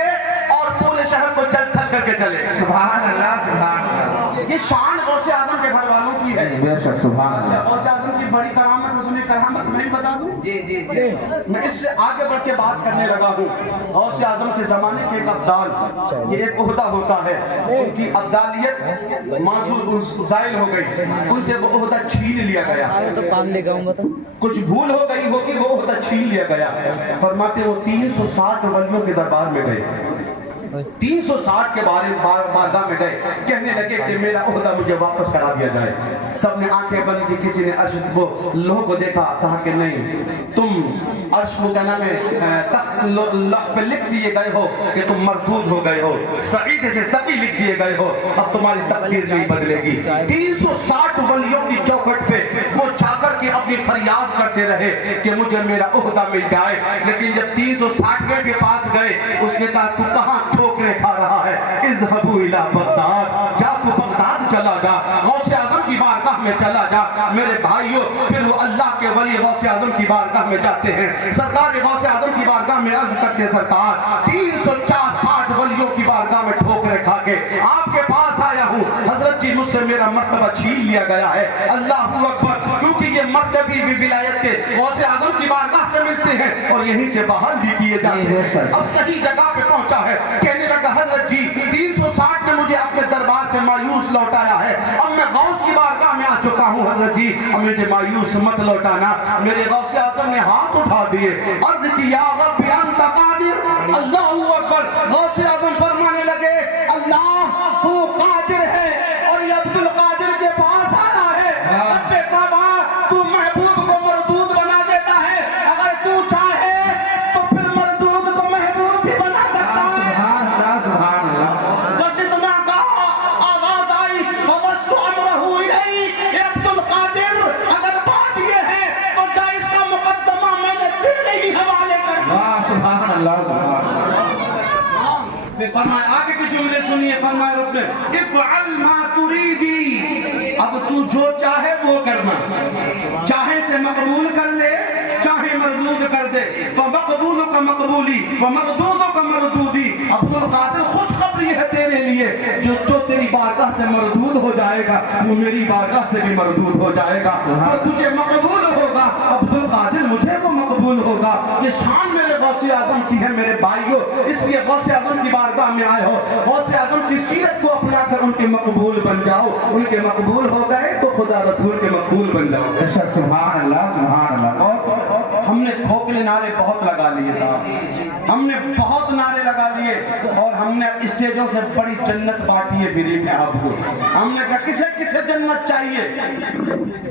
اور پورے شہر کو جل تھل کر کے چلے۔ سبحان اللہ، سبحان اللہ۔ یہ شان غوث اعظم کے گھر والوں کی ہے۔ بے شک سبحان اللہ۔ غوث اعظم کی بڑی کرامت ہے، سنیں کرامت میں بھی بتا دوں؟ جی جی جی۔ میں اس سے آگے بڑھ کے بات کرنے لگا ہوں۔ غوث اعظم کے زمانے کے ایک ابدال، یہ ایک عہدہ ہوتا ہے، ان کی ابدالیت معزول زائل ہو گئی، ان سے وہ عہدہ چھین لیا گیا، کچھ بھول ہو گئی ہوگی، وہ عہدہ چھین لیا گیا۔ فرماتے وہ 360 ولیوں کے دربار میں گئے، 360 کے بارگاہ میں گئے، کہنے لگے کہ میرا عہدہ مجھے واپس کرا دیا جائے۔ سب نے آنکھیں بند کی، کسی نے عرش وہ لوہ کو دیکھا، کہا کہ نہیں، تم عرش کو کیا نام ہے تخت لوح پہ لکھ دیے گئے ہو کہ تم مردود ہو گئے ہو، سعید سے سقی لکھ دیے گئے ہو، اب تمہاری تقدیر نہیں بدلے گی۔ 360 ولیوں کی چوکھٹ پہ وہ جا کر کے اپنی فریاد کرتے رہے کہ مجھے میرا عہدہ مل جائے، لیکن جب 360 کے پاس گئے، اس نے کہا تو کہاں ٹھوکرے کھا رہا ہے، اذهبوا الى بغداد، جا تو بغداد چلا جا، غوث اعظم کی بارگاہ میں چلا جا، میرے بھائیوں پھر وہ اللہ کے ولی غوث اعظم کی بارگاہ میں جاتے ہیں. سرکار غوث اعظم کی بارگاہ میں عرض کرتے ہیں سرکار 360 ولیوں کی بارگاہ میں ٹھوکریں کھا کے آپ کے پاس آیا ہوں. حضرت جی مجھ سے میرا مرتبہ چھین لیا گیا ہے. اللہ اکبر. کیونکہ یہ مرتبی بھی ولایت کے غوث اعظم کی بارگاہ سے ملتے ہیں اور یہیں سے بحال بھی کیے جاتے ہیں. اب صحیح جگہ پہ پہنچا ہے. کہنے لگا حضرت جی 360 نے مجھے اپنے دربار سے مایوس لوٹایا ہے. اب میں غوث کی بارگاہ میں آ چکا ہوں. حضرت جی اب مجھے مایوس مت لوٹانا. میرے غوث اعظم نے ہاتھ اٹھا دیے. عرض کی یا رب انت قادر. اللہ اکبر. غوث اعظم فرمانے لگے اللہ تو قادر ہے اور یہ عبد القادر کے پاس آنا ہے. رب کعبہ تو محبوب کو مردود بنا دیتا ہے. اگر تو چاہے تو پھر مردود کو محبوب بھی بنا سکتا ہے. سبحان اللہ سبحان اللہ. وشدنا کہا آواز آئی فوسط امرہ الیہ. یہ عبد القادر اگر بات یہ ہے تو جا اس کا مقدمہ میں نے دل نہیں حوالے کر دیا. سبحان اللہ سبحان اللہ. فرمایا آگے کے جملے سنیے. فرمایا رب نے افعل ما تریدی. اب تو جو چاہے وہ کرنا. چاہے سے مقبول کر لے چاہے مردود کر دے. فمقبول کا مقبولی ومردود کا مردودی. عبد القادر خوشخبری ہے تیرے لیے. جو تیری بارگاہ سے مردود ہو جائے گا وہ میری بارگاہ سے بھی مردود ہو جائے گا. جو تجھے مقبول ہوگا عبد القادر مجھے وہ مقبول ہوگا. یہ شان میرے غوث اعظم کی ہے میرے بھائیوں. اس لیے غوث اعظم کی بارگاہ میں آئے ہو. غوث اعظم کی سیرت کو اپنا کر ان کے مقبول بن جاؤ. ان کے مقبول ہو گئے تو خدا رسول کے مقبول بن جاؤ. سبحان اللہ سبحان اللہ. ہم نے کھوکھلے نعرے بہت لگا لیے صاحب. ہم نے بہت نعرے لگا لیے اور ہم نے اسٹیجوں سے بڑی جنت بانٹی ہے فری میں آپ کو. ہم نے کہا کسے کسے جنت چاہیے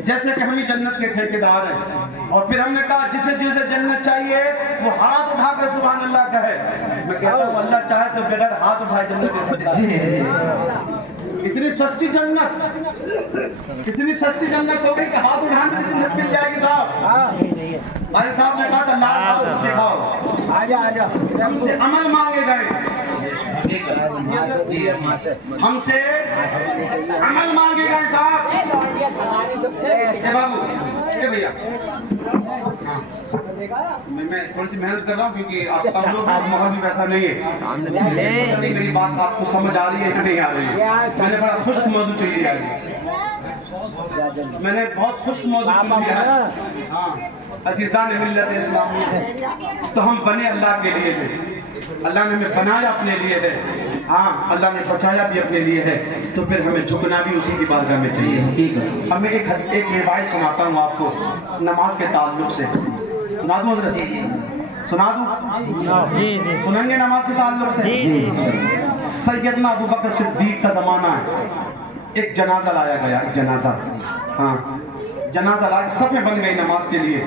جیسے کہ ہم ہی جنت کے ٹھیکیدار ہیں. اور پھر ہم نے کہا جسے جسے جنت چاہیے وہ ہاتھ اٹھا کے سبحان اللہ کہے. میں کہتا ہوں اللہ چاہے تو بغیر ہاتھ اٹھائے جنت دے سکتا ہے. اتنی سستی جنت اتنی سستی جنت ہو گئی کہ ہاتھ اٹھانے سے جنت مل جائے گی صاحب. بھائی صاحب نے کہا تھا لاؤ دکھاؤ. آجا ہم سے عمل مانگے گئے. ہم سے عمل مانگے گئے صاحب. اے بابو اے بھیا میں تھوڑی سی محنت کر رہا ہوں کیونکہ آپ کا ماحول بھی ویسا نہیں ہے. میری بات آپ کو سمجھ آ رہی ہے کہ نہیں آ رہی ہے. میں نے بڑا خشک موضوع چن لیا ہے. میں نے بہت خشک موضوع چن لیا ہے. ہاں عزیزان ملت اسلامی تو ہم بنے اللہ کے لیے تھے. اللہ نے ہمیں بنایا اپنے لیے ہے. ہاں اللہ نے بچایا بھی اپنے لیے ہے. تو پھر ہمیں جھکنا بھی اسی کی بارگاہ میں چاہیے. اب میں ایک روایت سناتا ہوں آپ کو نماز کے تعلق سے. سنا دوں حضرت سنا دوں سنیں گے نماز کے تعلق سے. سیدنا ابو بکر صدیق کا زمانہ ہے. ایک جنازہ لایا گیا. ایک جنازہ ہاں جنازہ لایا. صفیں بن گئی نماز کے لیے.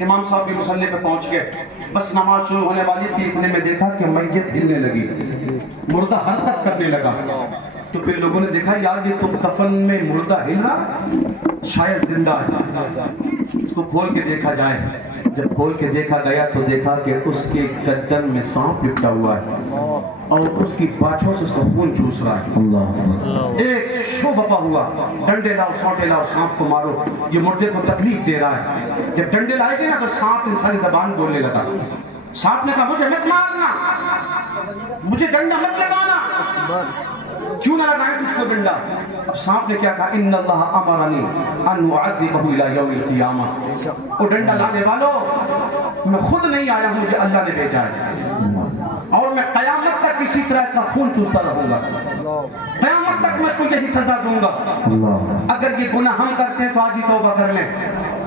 امام صاحب بھی مصلی پہ پہنچ گئے. بس نماز شروع ہونے والی تھی. اتنے میں دیکھا کہ میت ہلنے لگی. مردہ حرکت کرنے لگا. تو پھر لوگوں نے دیکھا یار یہ تو کفن میں مردہ ہل رہا شاید زندہ ہے. اس کو کھول کے دیکھا جائے. جب کھول کے دیکھا گیا تو دیکھا کہ اس کے گردن میں سانپ لپٹا ہوا ہے اور اس کی باچھوں سے اس کا خون چوس رہا ہے. ایک شو بپا ہوا. ڈنڈے لاؤ سانٹے لاؤ سانپ کو مارو. یہ مردے کو تکلیف دے رہا ہے. جب ڈنڈے لائے گے نا تو سانپ انسانی زبان بولنے لگا. سانپ نے کہا مجھے مت مارنا مجھے ڈنڈا مت لگانا. کیوں نہ لگائیں تجھ کو ڈنڈا. اب سانپ نے کیا کہا ان اللہ امرنی ان اعذبہ الی یوم القیامہ. وہ ڈنڈا لانے والوں میں خود نہیں آیا ہوں مجھے اللہ نے بھیجا ہے اور میں قیامت تک اسی طرح اس کا خون چوستا رہوں گا. قیامت تک میں اس کو یہی سزا دوں گا. اگر یہ گناہ ہم کرتے ہیں تو آج ہی توبہ کر لیں.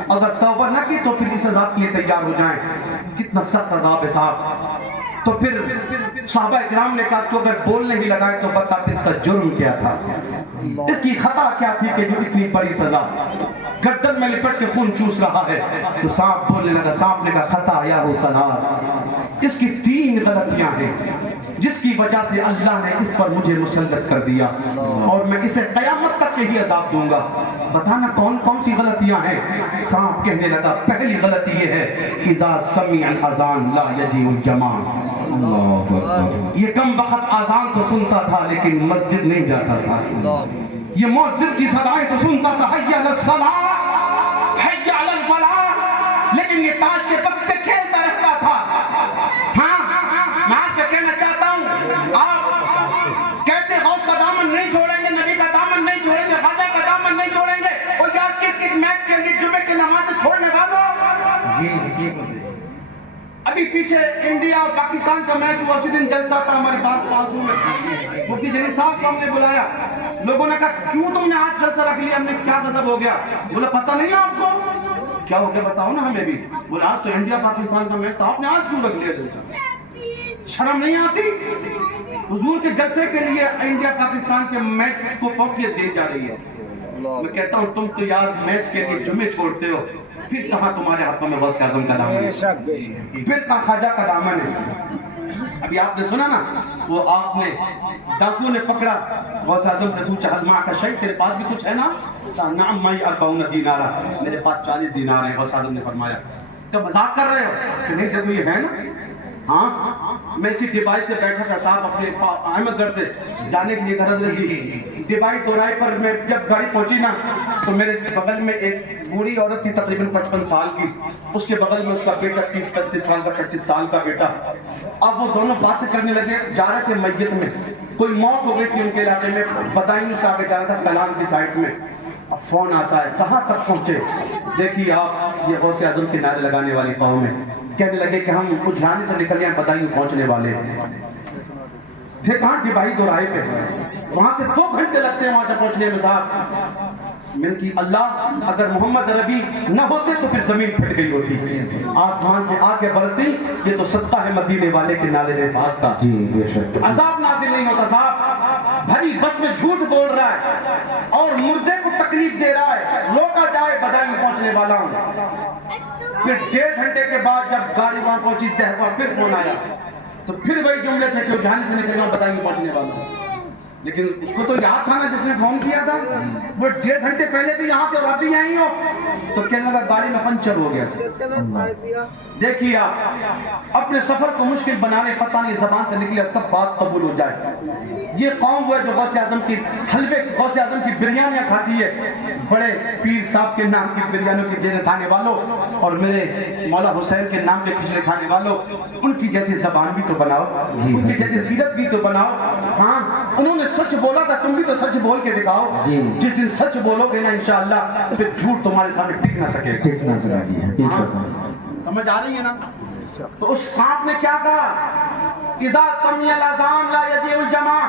اگر توبہ نہ کی تو پھر اس عذاب کے لیے تیار ہو جائیں. کتنا سخت عذاب ہے صاحب. تو پھر صحابہ اکرام نے کہا تو اگر بولنے ہی لگائے تو بتا پھر اس کا جرم کیا تھا. اس کی خطا کیا تھی کہ جو اتنی بڑی سزا. گردن میں لپٹ کے خون چوس رہا ہے. تو سانپ بولنے لگا. سانپ نے کہا خطا یا ہو سلاس. اس کی 3 غلطیاں ہیں جس کی وجہ سے اللہ نے اس پر مجھے مسلط کر دیا اور میں اسے قیامت تک یہی عذاب دوں گا. بتانا کون کون سی غلطیاں ہیں. سانپ کہنے لگا پہلی غلطی یہ ہے اذا سمع الاذان لا یجیء الجماع. یہ کم وقت اذان تو سنتا تھا لیکن مسجد نہیں جاتا تھا. یہ مؤذن کی صدائیں تو سنتا تھا حی علی الصلاۃ حی علی الفلاح، لیکن یہ تاش کے پتے کھیلتا رہتا تھا۔ ہاں میں آپ سے کہنا چاہتا ہوں، آپ کہتے غوث کا دامن نہیں چھوڑیں گے، نبی کا دامن نہیں چھوڑیں گے، خواجہ کا دامن نہیں چھوڑیں گے، اور یار کرکٹ میچ کے لیے جمعے کی نماز چھوڑنے والوں، ابھی پیچھے انڈیا اور پاکستان کا میچ ہوا، اسی دن جلسہ تھا ہمارے پاس پاسوں میں، مفتی جلیل صاحب کو ہم نے بلایا، لوگوں نے کہا کیوں تم نے آج جلسہ رکھ لیا؟ ہم نے کیا غضب ہو گیا؟ بولا پتہ نہیں آپ کو کیا ہو گیا، بتاؤ نا ہمیں بھی۔ بولا آج تو انڈیا پاکستان کا میچ تھا، آپ نے آج کیوں رکھ لیا جلسہ؟ شرم نہیں آتی؟ حضور کے جلسے کے لیے انڈیا پاکستان کے میچ کو فوقیت دی جا رہی ہے۔ میں کہتا ہوں تم تو یار میچ کے لیے جمعے چھوڑتے ہو، پھر کہاں تمہارے ہاتھوں میں غوث اعظم کا دامن ہے، پھر کہاں خواجہ کا دامن ہے؟ ابھی آپ نے سنا نا، وہ آپ نے ڈاکو نے پکڑا غوث اعظم سے، پوچھا ہل معک شیء، تیرے پاس بھی کچھ ہے نا؟ کہا نعم معی 40 دینارا، میرے پاس 40 دینار ہیں۔ غوث اعظم نے فرمایا کیا مذاق کر رہے ہو؟ کہ نہیں دیکھو یہ ہے نا۔ ہاں میں اسی ڈبائی سے بیٹھا تھا صاحب، اپنے احمد گڑھ سے جانے کے لیے غرض لگی، ڈبائی چوراہے پر میں جب گاڑی پہنچی نا تو میرے بغل میں ایک بوڑھی عورت تھی تقریباً 55 سال کی، اس کے بغل میں اس کا بیٹا 30-35 سال کا، 25 سال کا بیٹا۔ اب وہ دونوں باتیں کرنے لگے، جا رہے تھے میت میں، کوئی موت ہو گئی تھی ان کے علاقے میں، بدایوں سے آگے جا رہا تھا کلام کی سائٹ میں۔ اب فون آتا ہے، کہاں تک پہنچے؟ دیکھیے آپ یہ غوث اعظم کے نعرے لگانے والی قوم ہے، کہنے لگے کہ ہم اجھانے سے نکل جائیں، بدایوں پہنچنے والے ہیں۔ پھر کہاں ڈبائی دوراہے پہ، وہاں سے 2 گھنٹے لگتے ہیں وہاں تک پہنچنے میں صاحب۔ میں نے کی اللہ اگر محمد عربی نہ ہوتے تو پھر زمین پھٹ گئی ہوتی، آسمان سے آ کے برستی، یہ تو صدقہ ہے مدینے والے کے نالے پاک کا، عذاب نازل نہیں ہوتا صاحب۔ بھری بس میں جھوٹ بول رہا ہے اور مردے کو تکلیف دے رہا ہے، روکا جائے بدایوں پہنچنے والا ہوں۔ پھر 1.5 گھنٹے کے بعد جب گاڑی وہاں پہنچی تہوا، پھر فون آیا تو پھر وہی جملے تھے کہ جانے سے نکلنا بدایوں پہنچنے والا ہوں۔ لیکن اس کو تو یاد تھا نا جس نے فون کیا تھا، وہ 1.5 گھنٹے پہلے بھی یہاں تھے اور اب بھی آئی ہو، تو کہنے لگا گاڑی میں پنچر ہو گیا۔ دیکھیے آپ اپنے سفر کو مشکل بنانے، پتہ نہیں زبان سے نکلے کب بات قبول ہو جائے۔ یہ قوم وہ ہے جو غوث اعظم کی حلوے، غوث اعظم کی بریانیاں کھاتی ہے، بڑے پیر صاحب کے نام کی بریانیوں کی دینے کھانے والوں، اور میرے مولا حسین کے نام کے کھچڑے کھانے والوں، ان کی جیسی زبان بھی تو بناؤ، ان کی جیسی سیرت بھی تو بناؤ۔ ہاں انہوں نے سچ بولا تھا، تم بھی تو سچ بول کے دکھاؤ۔ جس دن سچ بولو گے نا انشاءاللہ پھر جھوٹ تمہارے سامنے ٹک نہ سکے گا۔ سمجھ آ رہی ہے نا؟ تو اس سانپ نے کیا کہا؟ اذا سمع الاذان لا یجیء الجماع،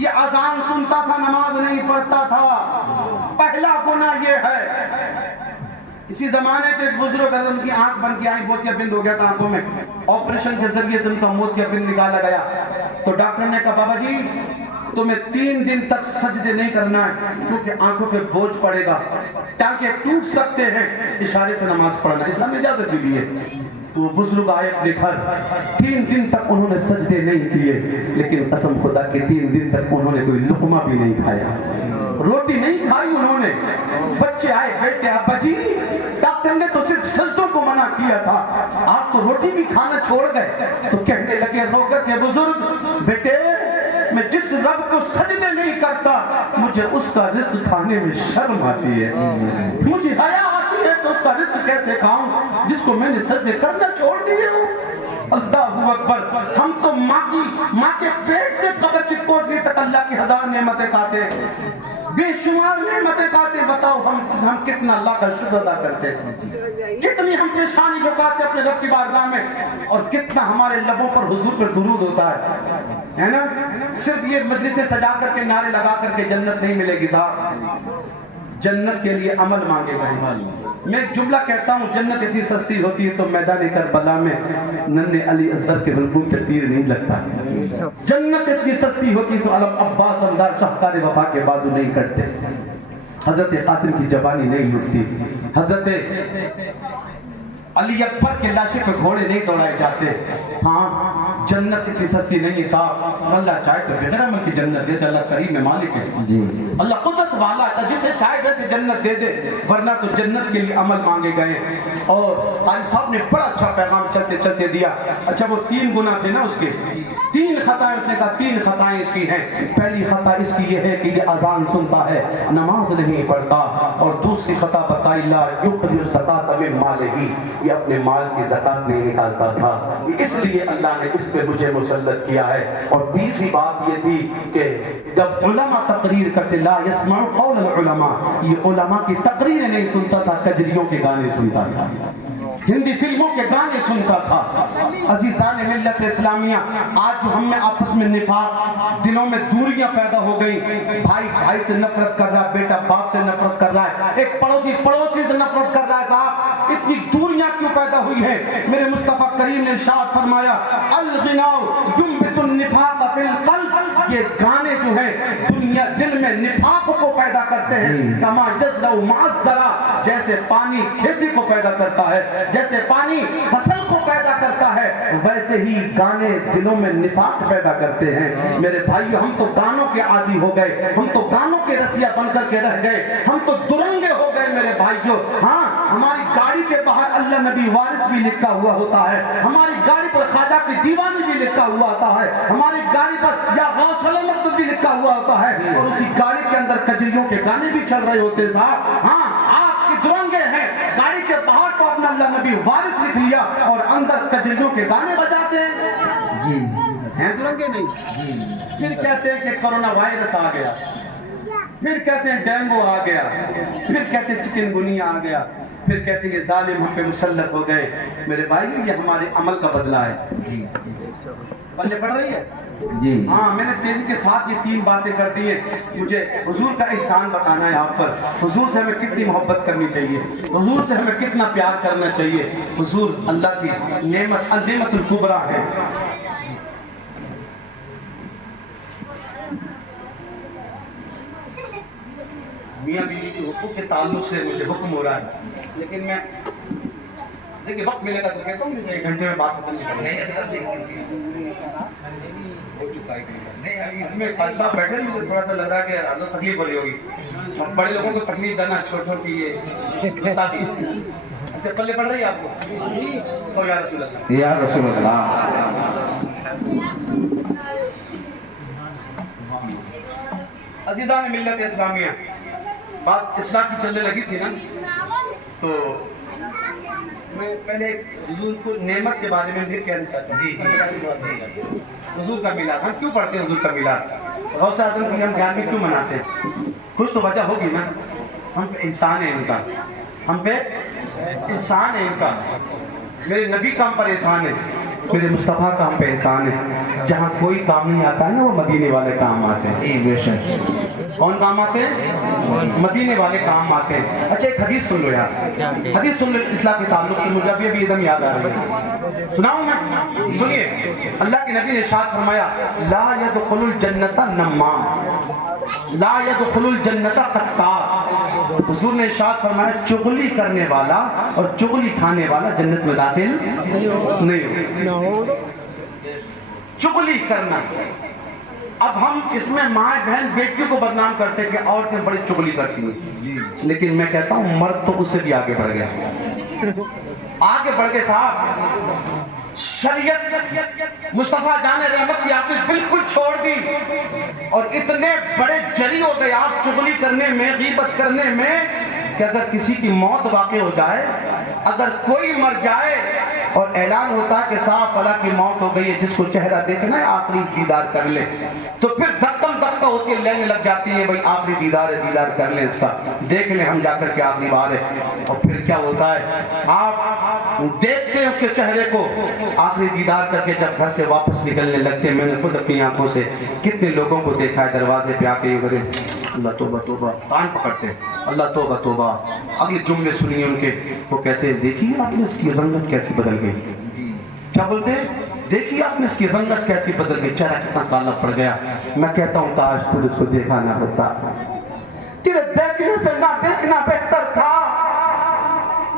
یہ اذان سنتا تھا نماز نہیں پڑھتا تھا، پہلا گناہ یہ ہے۔ اسی زمانے کے ایک بزرگ ان کی آنکھ بن کے آئی، موتیا بند ہو گیا تھا آنکھوں میں، آپریشن کے ذریعے سے ان کا موتیا بند نکالا گیا، تو ڈاکٹر نے کہا بابا جی تمہیں 3 دن تک سجدے نہیں کرنا ہے کیونکہ آنکھوں پہ بوجھ پڑے گا، ٹانکے ٹوٹ سکتے ہیں، اشارے سے نماز پڑھنا، اسلام نے اجازت بھی دی ہے۔ تو وہ بزرگ آئے اپنے گھر، 3 دن تک انہوں نے سجدے نہیں کیے، لیکن قسم خدا کے 3 دن تک انہوں نے کوئی لقمہ بھی نہیں کھایا، روٹی نہیں کھائی انہوں نے۔ بچے آئے بیٹے ابا جی ڈاکٹر نے تو صرف سجدوں کو منع کیا تھا، آپ تو روٹی بھی کھانا چھوڑ گئے۔ تو کہنے لگے روگر کے بزرگ بیٹے میں جس رب کو سجدے نہیں کرتا مجھے اس کا رزق کھانے میں شرم آتی ہے، مجھے حیا آتی ہے تو اس کا رزق کیسے کھاؤں جس کو میں نے سجدے کرنا چھوڑ دیے ہوں۔ اللہ اکبر، ہم تو ماں کے پیٹ سے قبر کی کوٹری تک اللہ کی 1000 نعمتیں کھاتے، بے شمار نعمتیں کھاتے، بتاؤ ہم کتنا اللہ کا شکر ادا کرتے ہیں، کتنی ہم پیشانی جھکاتے اپنے رب کی بارگاہ میں، اور کتنا ہمارے لبوں پر حضور پر درود ہوتا ہے نا۔ صرف یہ مجلسیں سجا کر کے نعرے لگا کر کے جنت نہیں ملے گی صاحب، جنت کے لیے عمل مانگے گا۔ میں ایک جملہ کہتا ہوں، جنت اتنی سستی ہوتی ہے تو میدان کربلا میں ننھے علی اصغر کے حلقوم پہ تیر نہیں لگتا، جنت اتنی سستی ہوتی تو علم عباس اندار شاہکار وفا کے بازو نہیں کٹتے، حضرت قاسم کی جوانی نہیں لٹتی، حضرت علی اکبر کے لاشے پہ گھوڑے نہیں دوڑائے جاتے. ہاں جنت اتنی سستی نہیں صاحب. اللہ چاہے تو بغیر عمل کی جنت دے دے. اللہ کریم مالک ہے جی. اللہ قدرت والا ہے, جسے چاہے ویسے جنت دے دے, ورنہ تو جنت کے لیے عمل مانگے گئے. اور قاری صاحب نے بڑا اچھا پیغام چلتے چلتے دیا. اچھا وہ 3 گناہ تھے نا اس کے, 3 خطائیں. اس نے کہا 3 خطائیں اس کی ہیں. پہلی خطا اس کی یہ ہے کہ یہ اذان سنتا ہے, نماز نہیں پڑھتا. اور دوسری خطا بتائی لا یخرج الزکاۃ من مالہ, یہ اپنے مال کی زکات نہیں نکالتا تھا, اس لیے اللہ نے اس پہ مجھے مسلط کیا ہے. اور تیسری بات یہ تھی کہ جب علماء تقریر کرتے, لا یسمع قول العلماء, یہ علماء کی تقریریں نہیں سنتا تھا, کجریوں کے گانے سنتا تھا, ہندی فلموں کے گانے سنتا تھا. عزیزان ملت اسلامیہ, آج جو ہم میں آپس میں نفاق, دلوں میں دوریاں پیدا ہو گئی. بھائی بھائی سے نفرت کر رہا ہے, بیٹا باپ سے نفرت کر رہا ہے, ایک پڑوسی پڑوسی سے نفرت کر رہا ہے. صاحب اتنی دوریاں کیوں پیدا ہوئی ہیں؟ میرے مصطفیٰ کریم نے ارشاد فرمایا الغناء ينبت النفاق فی القلب, یہ گانے جو ہیں دنیا دل میں نفاق کو پیدا کرتے ہیں. کما جزء معذرا, جیسے پانی کھیتی کو پیدا کرتا ہے, جیسے پانی فصل کو پیدا کرتا ہے, ویسے ہی گانے دلوں میں نفاق پیدا کرتے ہیں. میرے بھائیو, ہم تو گانوں کے عادی ہو گئے, ہم تو گانوں کے رسیا بن کر کے رہ گئے, ہم تو درنگے ہو گئے میرے بھائیو. ہاں ہماری گاڑی کے باہر اللہ نبی وارث بھی لکھا ہوا ہوتا ہے, ہماری گاڑی پر خواجہ کی دیوانی بھی لکھا ہوا ہوتا ہے, ہماری گاڑی پر یا غوث سلامت بھی لکھا ہوا ہوتا ہے, اور اسی گاڑی کے اندر کجریوں کے گانے بھی چل رہے ہوتے ہیں. صاحب ہاں آپ کی درنگے ہیں, گاڑی کے باہر تو اپنا اللہ نبی وارث لکھ لیا اور اندر کجریوں کے گانے بجاتے ہیں. ہیں درنگے نہیں؟ پھر کہتے ہیں کہ کرونا وائرس آ گیا, پھر کہتے ہیں ڈینگو آ گیا, پھر کہتے ہیں چکن گنیا آ گیا, پھر کہتے ہیں یہ ظالم ہم پہ مسلط ہو گئے. میرے بھائی یہ ہمارے عمل کا بدلہ ہے. پلے پڑ رہی ہے جی. ہاں میں نے تیزی کے ساتھ یہ 3 باتیں کر دی ہیں. مجھے حضور کا احسان بتانا ہے آپ پر. حضور سے ہمیں کتنی محبت کرنی چاہیے, حضور سے ہمیں کتنا پیار کرنا چاہیے. حضور اللہ کی نعمت, النعمت الکبریٰ ہے. میاں بیوی کے حقوق کے تعلق سے مجھے حکم ہو رہا ہے, لیکن میں دیکھیں وقت ملے گا تو کہتا ہوں 1 گھنٹے میں بات ختم نہیں میں خالد صاحب بیٹھے, مجھے تھوڑا سا لگ رہا ہے کہ اللہ تکلیف ہو رہی ہوگی. بڑے لوگوں کو تکلیف دینا چھوٹوں کی یہ گستاخی. اچھا پلے پڑ رہی ہے آپ کو؟ یا رسول اللہ, یا رسول اللہ. عزیزان ملت اسلامیہ, بات اصلاح کی چلنے لگی تھی نا, تو میں پہلے حضور کو نعمت کے بارے میں بھی کہنا چاہتا ہوں. حضور کا میلاد ہم کیوں پڑھتے ہیں؟ حضور کا میلاد غوث اعظم کی ہم دھیان میں کیوں مناتے ہیں؟ کچھ تو وجہ ہوگی نا. ہم پہ احسان ہے ان کا, ہم پہ احسان ہے ان کا. میرے نبی کا ہم پر احسان ہے, میرے مصطفیٰ کا ہم پہ احسان ہے. جہاں کوئی کام نہیں آتا ہے نا, وہ مدینے والے کام آتے ہیں. بے شک. کون کام آتے ہیں؟ مدینے والے کام آتے ہیں. اچھا ایک حدیث سن لو یار, حدیث سن لو اصلاح کے تعلق سے, مجھے ابھی ایک دم یاد آ رہی ہے. سناؤں میں؟ سنیے. اللہ کے نبی نے ارشاد فرمایا لا يدخل الجنت نمام, لا يدخل الجنت قطار. حضور نے ارشاد فرمایا چغلی کرنے والا اور چغلی کھانے والا جنت میں داخل نہیں ہوگا. چغلی کرنا. اب ہم اس میں ماں بہن بیٹیوں کو بدنام کرتے ہیں کہ عورتیں بڑی چغلی کرتی ہیں, لیکن میں کہتا ہوں مرد تو اس سے بھی آگے بڑھ گیا, آگے بڑھ گئے صاحب. شریعت مصطفیٰ جان رحمت کی آپ نے بالکل چھوڑ دی, اور اتنے بڑے جری ہو گئے آپ چغلی کرنے میں, غیبت کرنے میں, کہ اگر کسی کی موت واقع ہو جائے, اگر کوئی مر جائے اور اعلان ہوتا ہے کہ صاحب فلاں کی موت ہو گئی ہے, جس کو چہرہ دیکھنا ہے آخری دیدار کر لے, تو پھر دھکم دھکا ہوتی ہے, لینے لگ جاتی ہے بھائی آخری دیدار ہے, دیدار کر لیں اس کا, دیکھ لیں ہم جا کر کے آخری بار ہے. اور پھر کیا ہوتا ہے, آپ دیکھتے ہیں اس کے چہرے کو, آخری دیدار کر کے جب گھر سے واپس نکلنے لگتے ہیں. میں نے خود اپنی آنکھوں سے کتنے لوگوں کو دیکھا ہے دروازے پہ آ کے یہ کرے اللہ توبہ توبہ, کان پکڑتے اللہ توبہ توبہ. اگلے جملے سنیے ان کے, وہ کہتے ہیں دیکھیے آپ نے اس کی رنگت کیسی بدل گئی. کیا بولتے ہیں؟ دیکھیے آپ نے اس کی رنگت کیسی بدل گئی, چہرہ کتنا کالا پڑ گیا. میں کہتا ہوں کاش خود اس کو دیکھا نہ ہوتا, تیرے دیکھنے سے نہ دیکھنا بہتر تھا.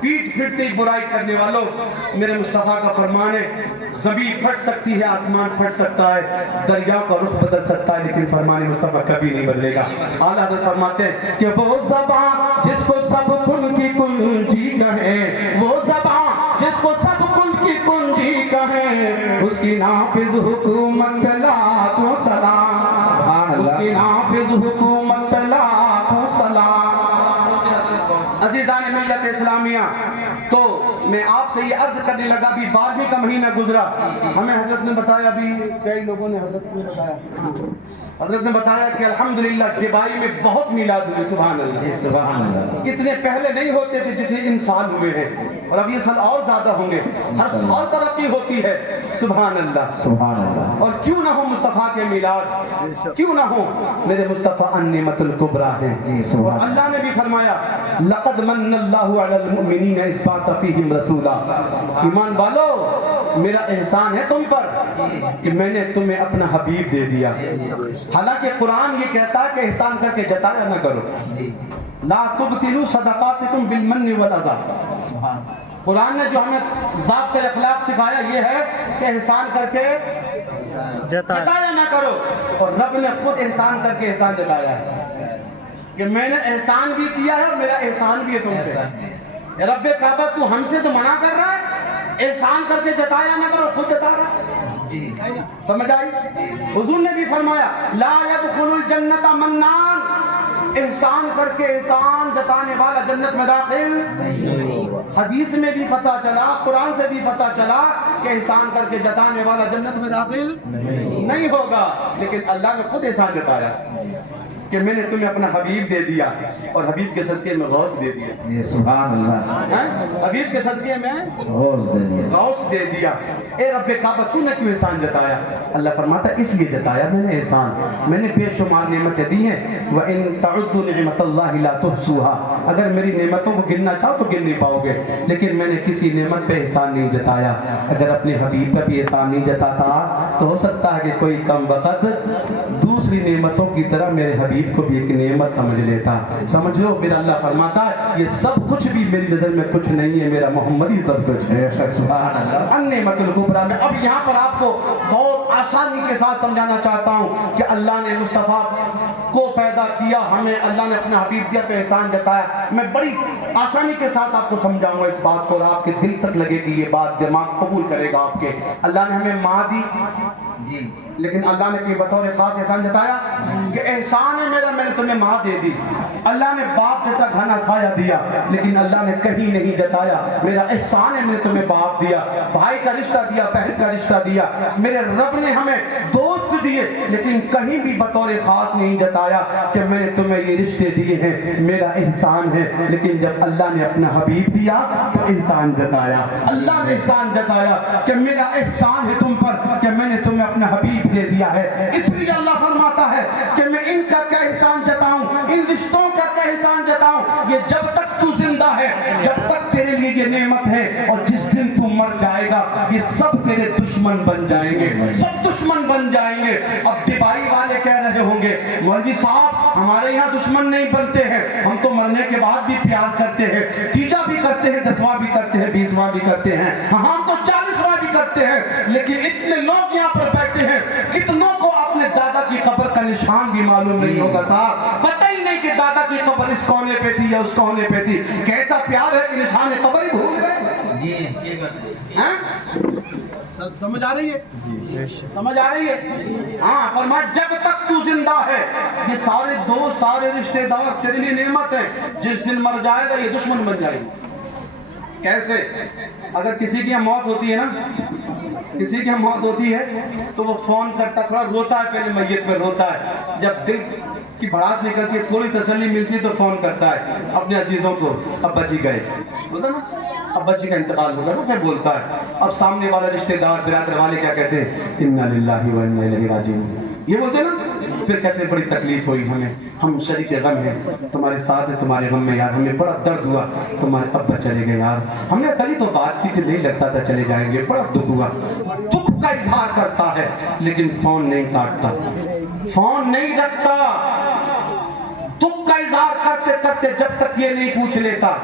پیٹ پھرتے ہی برائی کرنے والوں، میرے مصطفیٰ کا فرمان ہے زمین پھٹ سکتی ہے، آسمان پھٹ سکتا ہے، دریا کا رخ بدل سکتا ہے، لیکن فرمان مصطفیٰ کبھی نہیں بدلے گا۔ اعلیٰ حضرت فرماتے ہیں کہ وہ زبان جس کو سب کن کی کنجی کہے، وہ زبان جس کو سب کن کی کنجی کہے، اس کی نافذ حکومت لاکھوں سلام، اس کی نافذ حکومت لاکھوں سلام۔ عزیزان ملت اسلامیہ، تو میں آپ سے یہ عرض کرنے لگا، بھی 12ویں کا مہینہ گزرا، ہمیں حضرت نے بتایا، ابھی کئی لوگوں نے حضرت نے بتایا کہ الحمدللہ دبئی میں بہت میلاد ہوئے، سبحان اللہ سبحان اللہ۔ کتنے پہلے نہیں ہوتے تھے جتنے ان سال ہوئے ہیں، اور اب یہ سال اور زیادہ ہوں گے، ہر سال ترقی ہوتی ہے، سبحان اللہ سبحان اللہ۔ اور کیوں نہ ہو مصطفیٰ کے میلاد، کیوں نہ ہو، میرے مصطفیٰ النعمت الکبریٰ ہے۔ اور اللہ نے بھی فرمایا لقد من اللہ علی المؤمنین اذ بعث فیہم رسولا، ایمان والو میرا احسان ہے تم پر کہ میں نے تمہیں اپنا حبیب دے دیا۔ حالانکہ قرآن یہ کہتا ہے کہ احسان کر کے جتایا نہ کرو، لا تبطلوا صدقاتکم بالمن والاذى۔ قرآن نے جو ہمیں ضابطۂ اخلاق سکھایا یہ ہے کہ احسان کر کے جتایا نہ کرو، اور رب نے خود احسان کر کے احسان جتایا ہے کہ میں نے احسان بھی کیا ہے اور میرا احسان بھی ہے تم پہ۔ رب کعبہ تو ہم سے تو منع کر رہا ہے، احسان کر کے جتایا نہ کرو، خود جتا رہا ہے۔ سمجھ آئی؟ حضور نے بھی فرمایا لا يدخل الجنت منان، احسان کر کے احسان جتانے والا جنت میں داخل۔ حدیث میں بھی پتہ چلا، قرآن سے بھی پتہ چلا کہ احسان کر کے جتانے والا جنت میں داخل نہیں ہوگا، لیکن اللہ نے خود احسان جتایا کہ میں نے تمہیں اپنا حبیب دے دیا، اور حبیب کے صدقے میں غوث دے دیا۔ سبحان اللہ۔ حبیب کے صدقے میں غوث دے دیا، غوث دے دیا۔ اے رب کعبہ تو نے کیوں احسان جتایا؟ اللہ فرماتا ہے اس لیے جتایا میں نے احسان، میں نے بے شمار نعمتیں دی ہیں، وَإِن تَعُدُّوا نِعْمَتَ اللَّهِ لَا تُحْصُوهَا، اگر میری نعمتوں کو گننا چاہو تو گن نہیں پاؤ گے، لیکن میں نے کسی نعمت پہ احسان نہیں جتایا۔ اگر اپنے حبیب پہ بھی احسان نہیں جتاتا تو ہو سکتا ہے کہ کوئی کم وقت دوسری نعمتوں کی طرح میرے حبیب کو بھی ایک نعمت سمجھ لیتا۔ سمجھ لو میرا اللہ فرماتا ہے یہ سب کچھ بھی میری نظر میں کچھ نہیں ہے، میرا محمد ہی سب کچھ ہے۔ سبحان اللہ۔ النعمت الکبریٰ میں اب یہاں پر آپ کو بہت آسانی کے ساتھ سمجھانا چاہتا ہوں کہ اللہ نے مصطفیٰ کو پیدا کیا، ہمیں اللہ نے اپنا حبیب دیا تو احسان جتایا۔ میں بڑی آسانی کے ساتھ آپ کو سمجھاؤں گا اس بات کو، اور آپ کے دل تک لگے کہ یہ بات دماغ قبول کرے گا آپ کے۔ اللہ نے ہمیں ماں دی، لیکن اللہ نے کوئی بطور خاص احسان جتایا کہ احسان ہے میرا، میں نے تمہیں ماں دے دی۔ اللہ نے باپ جیسا گھنا سایہ دیا، لیکن اللہ نے کہیں نہیں جتایا میرا احسان ہے میں نے تمہیں باپ دیا، بھائی کا رشتہ دیا، بہن کا رشتہ دیا۔ میرے رب نے ہمیں دوست دیے، لیکن کہیں بھی بطور خاص نہیں جتایا کہ میں نے تمہیں یہ رشتے دیے ہیں، میرا احسان ہے۔ لیکن جب اللہ نے اپنا حبیب دیا تو احسان جتایا، اللہ نے احسان جتایا کہ میرا احسان ہے تم پر کہ میں نے تمہیں اپنا حبیب دے دیا ہے۔ اس لیے اللہ فرماتا ہے کہ میں ان کا کیا احسان جتاؤں، ان رشتوں کا کیا احسان جتاؤں، یہ جب تک تو زندہ ہے، جب تک تیرے لیے یہ نعمت ہے، اور جس دن تو مر جائے گا یہ سب تیرے دشمن بن جائیں گے، سب دشمن بن جائیں گے۔ اب دبئی والے کہہ رہے ہوں گے مولوی صاحب ہمارے یہاں دشمن نہیں بنتے ہیں، ہم تو مرنے کے بعد بھی پیار کرتے ہیں، تیجا بھی کرتے ہیں، 10واں بھی کرتے ہیں، 20واں بھی کرتے ہیں، ہم تو 40واں بھی کرتے ہیں، لیکن اتنے لوگ یہاں پر بیٹھے ہیں کتنوں کو اپنے دادا کی قبر کا نشان بھی معلوم نہیں ہوگا صاحب، پتہ ہی نہیں کہ دادا کی قبر اس کونے پہ تھی یا اس کونے پہ تھی۔ کیسا پیار ہے کہ نشان قبر ہی بھول گئے۔ سمجھ آ رہی ہے؟ سمجھ آ رہی ہے؟ ہاں فرمایا جب تک تو زندہ ہے یہ سارے دوست سارے رشتہ دار تیرے لیے نعمت ہے، جس دن مر جائے گا یہ دشمن بن جائے گا۔ کیسے؟ اگر کسی کی موت ہوتی ہے نا، کسی کی موت ہوتی ہے تو وہ فون کرتا، تھوڑا روتا ہے، پہلے میت پہ روتا ہے، جب دل کی بھڑاس نکلتی ہے تھوڑی تسلی ملتی ہے تو فون کرتا ہے اپنے عزیزوں کو، ابا جی گئے، بولتا نا ابا جی کا انتقال ہوگا، وہ کیا بولتا ہے؟ اب سامنے والے رشتہ دار برادر والے کیا کہتے ہیں؟ انا للہ و انا الیہ راجعون، یہ بولتے ہیں نا، پھر کہتے ہیں بڑی تکلیف ہوئی ہمیں، ہم شریک غم ہیں، تمہارے ساتھ ہیں تمہارے غم میں یار، ہمیں بڑا درد ہوا تمہارے ابا چلے گئے یار، ہم نے کل ہی تو بات کی تھی، نہیں لگتا تھا چلے جائیں گے، بڑا دکھ ہوا۔ دکھ کا اظہار کرتا ہے لیکن فون نہیں کاٹتا، فون نہیں رکھتا، دکھ کا اظہار کرتا کرتے کرتے جب تک یہ نہیں پوچھ لیتا,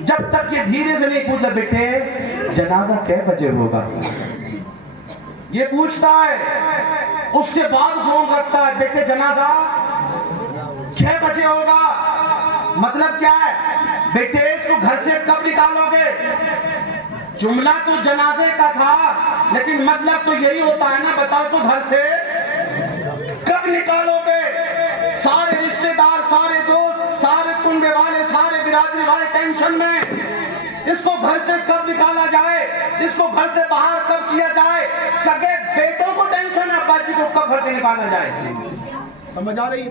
جب تک یہ دھیرے سے نہیں پوچھتا بیٹے جنازہ کئے بجے ہوگا, یہ پوچھتا ہے, اس کے بعد فون کرتا ہے بیٹے جنازہ 6 بجے ہوگا. مطلب کیا ہے بیٹے اس کو گھر سے کب نکالو گے؟ جملہ تو جنازے کا تھا لیکن مطلب تو یہی ہوتا ہے نا, بتاؤ اس کو گھر سے کب نکالو گے؟ سارے رشتہ دار, سارے دوست, سارے کنبے والے, سارے برادری والے ٹینشن میں, اس کو گھر سے کب نکالا جائے, اس کو گھر سے باہر کب کیا جائے. سگے بیٹوں کو ٹینشن ہے ابا جی کو کب گھر سے نکالا جائے. سمجھ آ رہی ہے؟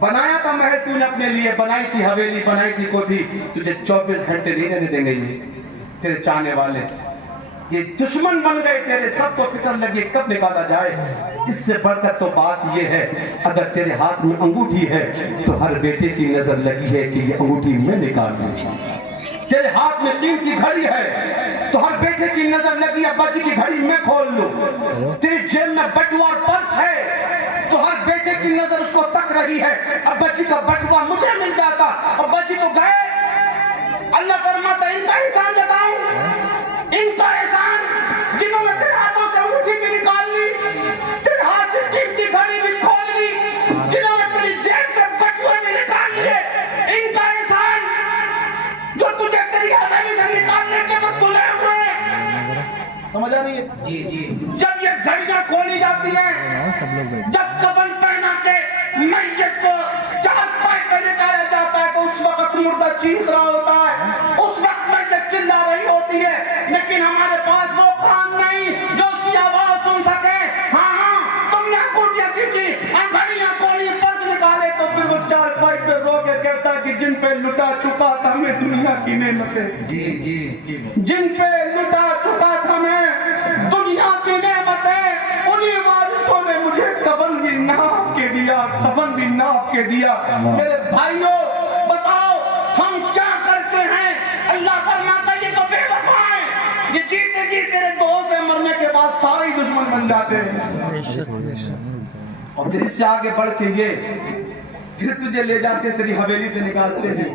بنایا تھا محل تو نے اپنے لیے, بنائی تھی حویلی, بنائی تھی کوٹھی, تجھے 24 گھنٹے نہیں رہنے دیں گے یہ تیرے چاہنے والے. یہ دشمن بن گئے تیرے, سب کو فکر لگی کب نکالا جائے. اس سے بڑھ کر تو بات یہ ہے اگر تیرے ہاتھ میں انگوٹھی ہے تو ہر بیٹے کی نظر لگی ہے کہ یہ انگوٹھی میں نکال دوں. تیرے ہاتھ میں قیمتی گھڑی ہے تو ہر بیٹے کی نظر لگی ابا جی کی گھڑی میں کھول لوں. تیری جیب میں بٹوا اور پرس ہے تو ہر بیٹے کی نظر اس کو تک رہی ہے ابا جی کا بٹوا مجھے مل جاتا. ابا جی تو گئے, اللہ فرماتا ان کا احسان جتاؤں, ان کا احسان جنہوں نے تیرے ہاتھوں سے انگوٹھی بھی نکال لی, تیرے ہاتھ سے قیمتی گھڑی بھی کھول لی, جنہوں نے تیری جیب سے بٹوے بھی نکال لیے, ان کا احسان جو تجھے تیری حویلی سے نکالنے کے بعد تلے ہوئے. سمجھ آ رہی ہے؟ جی جی. جب یہ گھڑیاں کھولی جاتی ہیں, جب کفن پہنا کے میت کو چار پائے پہ لٹایا جاتا ہے تو اس وقت مردہ چیخ رہا ہوتا ہے, اس وقت میت چلا رہی ہوتی ہے, لیکن ہمارے پاس وہ کام نہیں جو اس کی آواز سن سکے. ہاں ہاں تم نے انگوٹھیاں کھینچی, گھڑیاں کھولی, پرس نکالے تو پھر وہ چار پائے پہ رو کے کہتا ہے کہ جن پہ لٹا چکا تھا میں دنیا کی نعمتیں, جی جی. جن پہ لٹا چکا تھا میں دنیا کی نعمتیں, انہی وارثوں نے مجھے کفن بھی ناپ کے دیا, کفن بھی ناپ کے دیا. میرے بھائیوں بتاؤ ہم کیا کرتے ہیں؟ اللہ فرماتا یہ تو بے وفا ہے, یہ جیتے جی تیرے دوست ہیں, مرنے کے بعد سارے ہی دشمن بن جاتے ہیں. اور پھر اس سے آگے بڑھ کے یہ پھر تجھے لے جاتے تیری حویلی سے نکالتے ہیں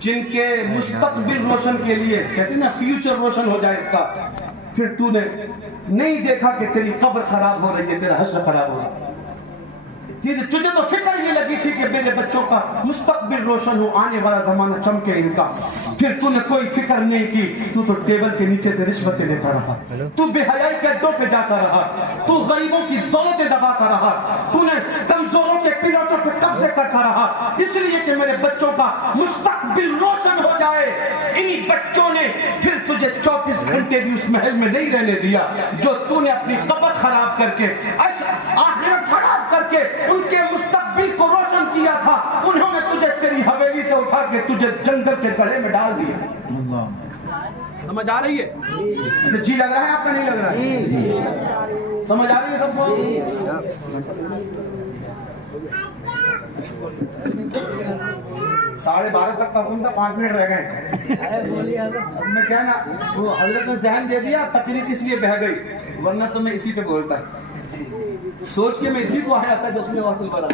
جن کے مستقبل روشن کے لیے, کہتے ہیں نا فیوچر روشن ہو جائے اس کا. پھر تو نے نہیں دیکھا کہ تیری قبر خراب ہو رہی ہے, تیرا حشر خراب ہو رہا ہے. تجھے تو فکر یہ لگی تھی کہ میرے بچوں کا مستقبل روشن ہو, آنے والا زمانہ چمکے ان کا. پھر تو نے کوئی فکر نہیں کی, تو ٹیبل کے نیچے سے رشوتیں لیتا رہا, تو بے حیائی کے اڈوں پہ جاتا رہا, تو غریبوں کی دولتیں دباتا رہا, تو نے کمزوروں کے پلوٹوں پہ قبضے کرتا رہا, اس لیے کہ میرے بچوں کا مستقبل روشن ہو جائے. انہی بچوں نے پھر تجھے 24 گھنٹے بھی اس محل میں نہیں رہنے دیا جو تو نے اپنی قبر خراب کر کے, آخرت خراب کر کے ان کے مستقبل کو روشن کیا تھا. انہوں نے تجھے تیری حویلی سے اٹھا کے تجھے جنگل کے گڑھے میں ڈال دیا. سمجھ آ رہی ہے؟ جی لگ رہا ہے آپ کا, نہیں لگ رہا ہے؟ سمجھ آ رہی ہے سب کو؟ 12:30 تک کا حکم تھا, 5 منٹ رہ گئے. میں کیا نا وہ حضرت نے ذہن دے دیا, تقریر اس لیے بہ گئی, ورنہ تو میں اسی پہ بولتا. سوچ کے میں اسی کو آیا تھا جو اس میں واقعی بڑا,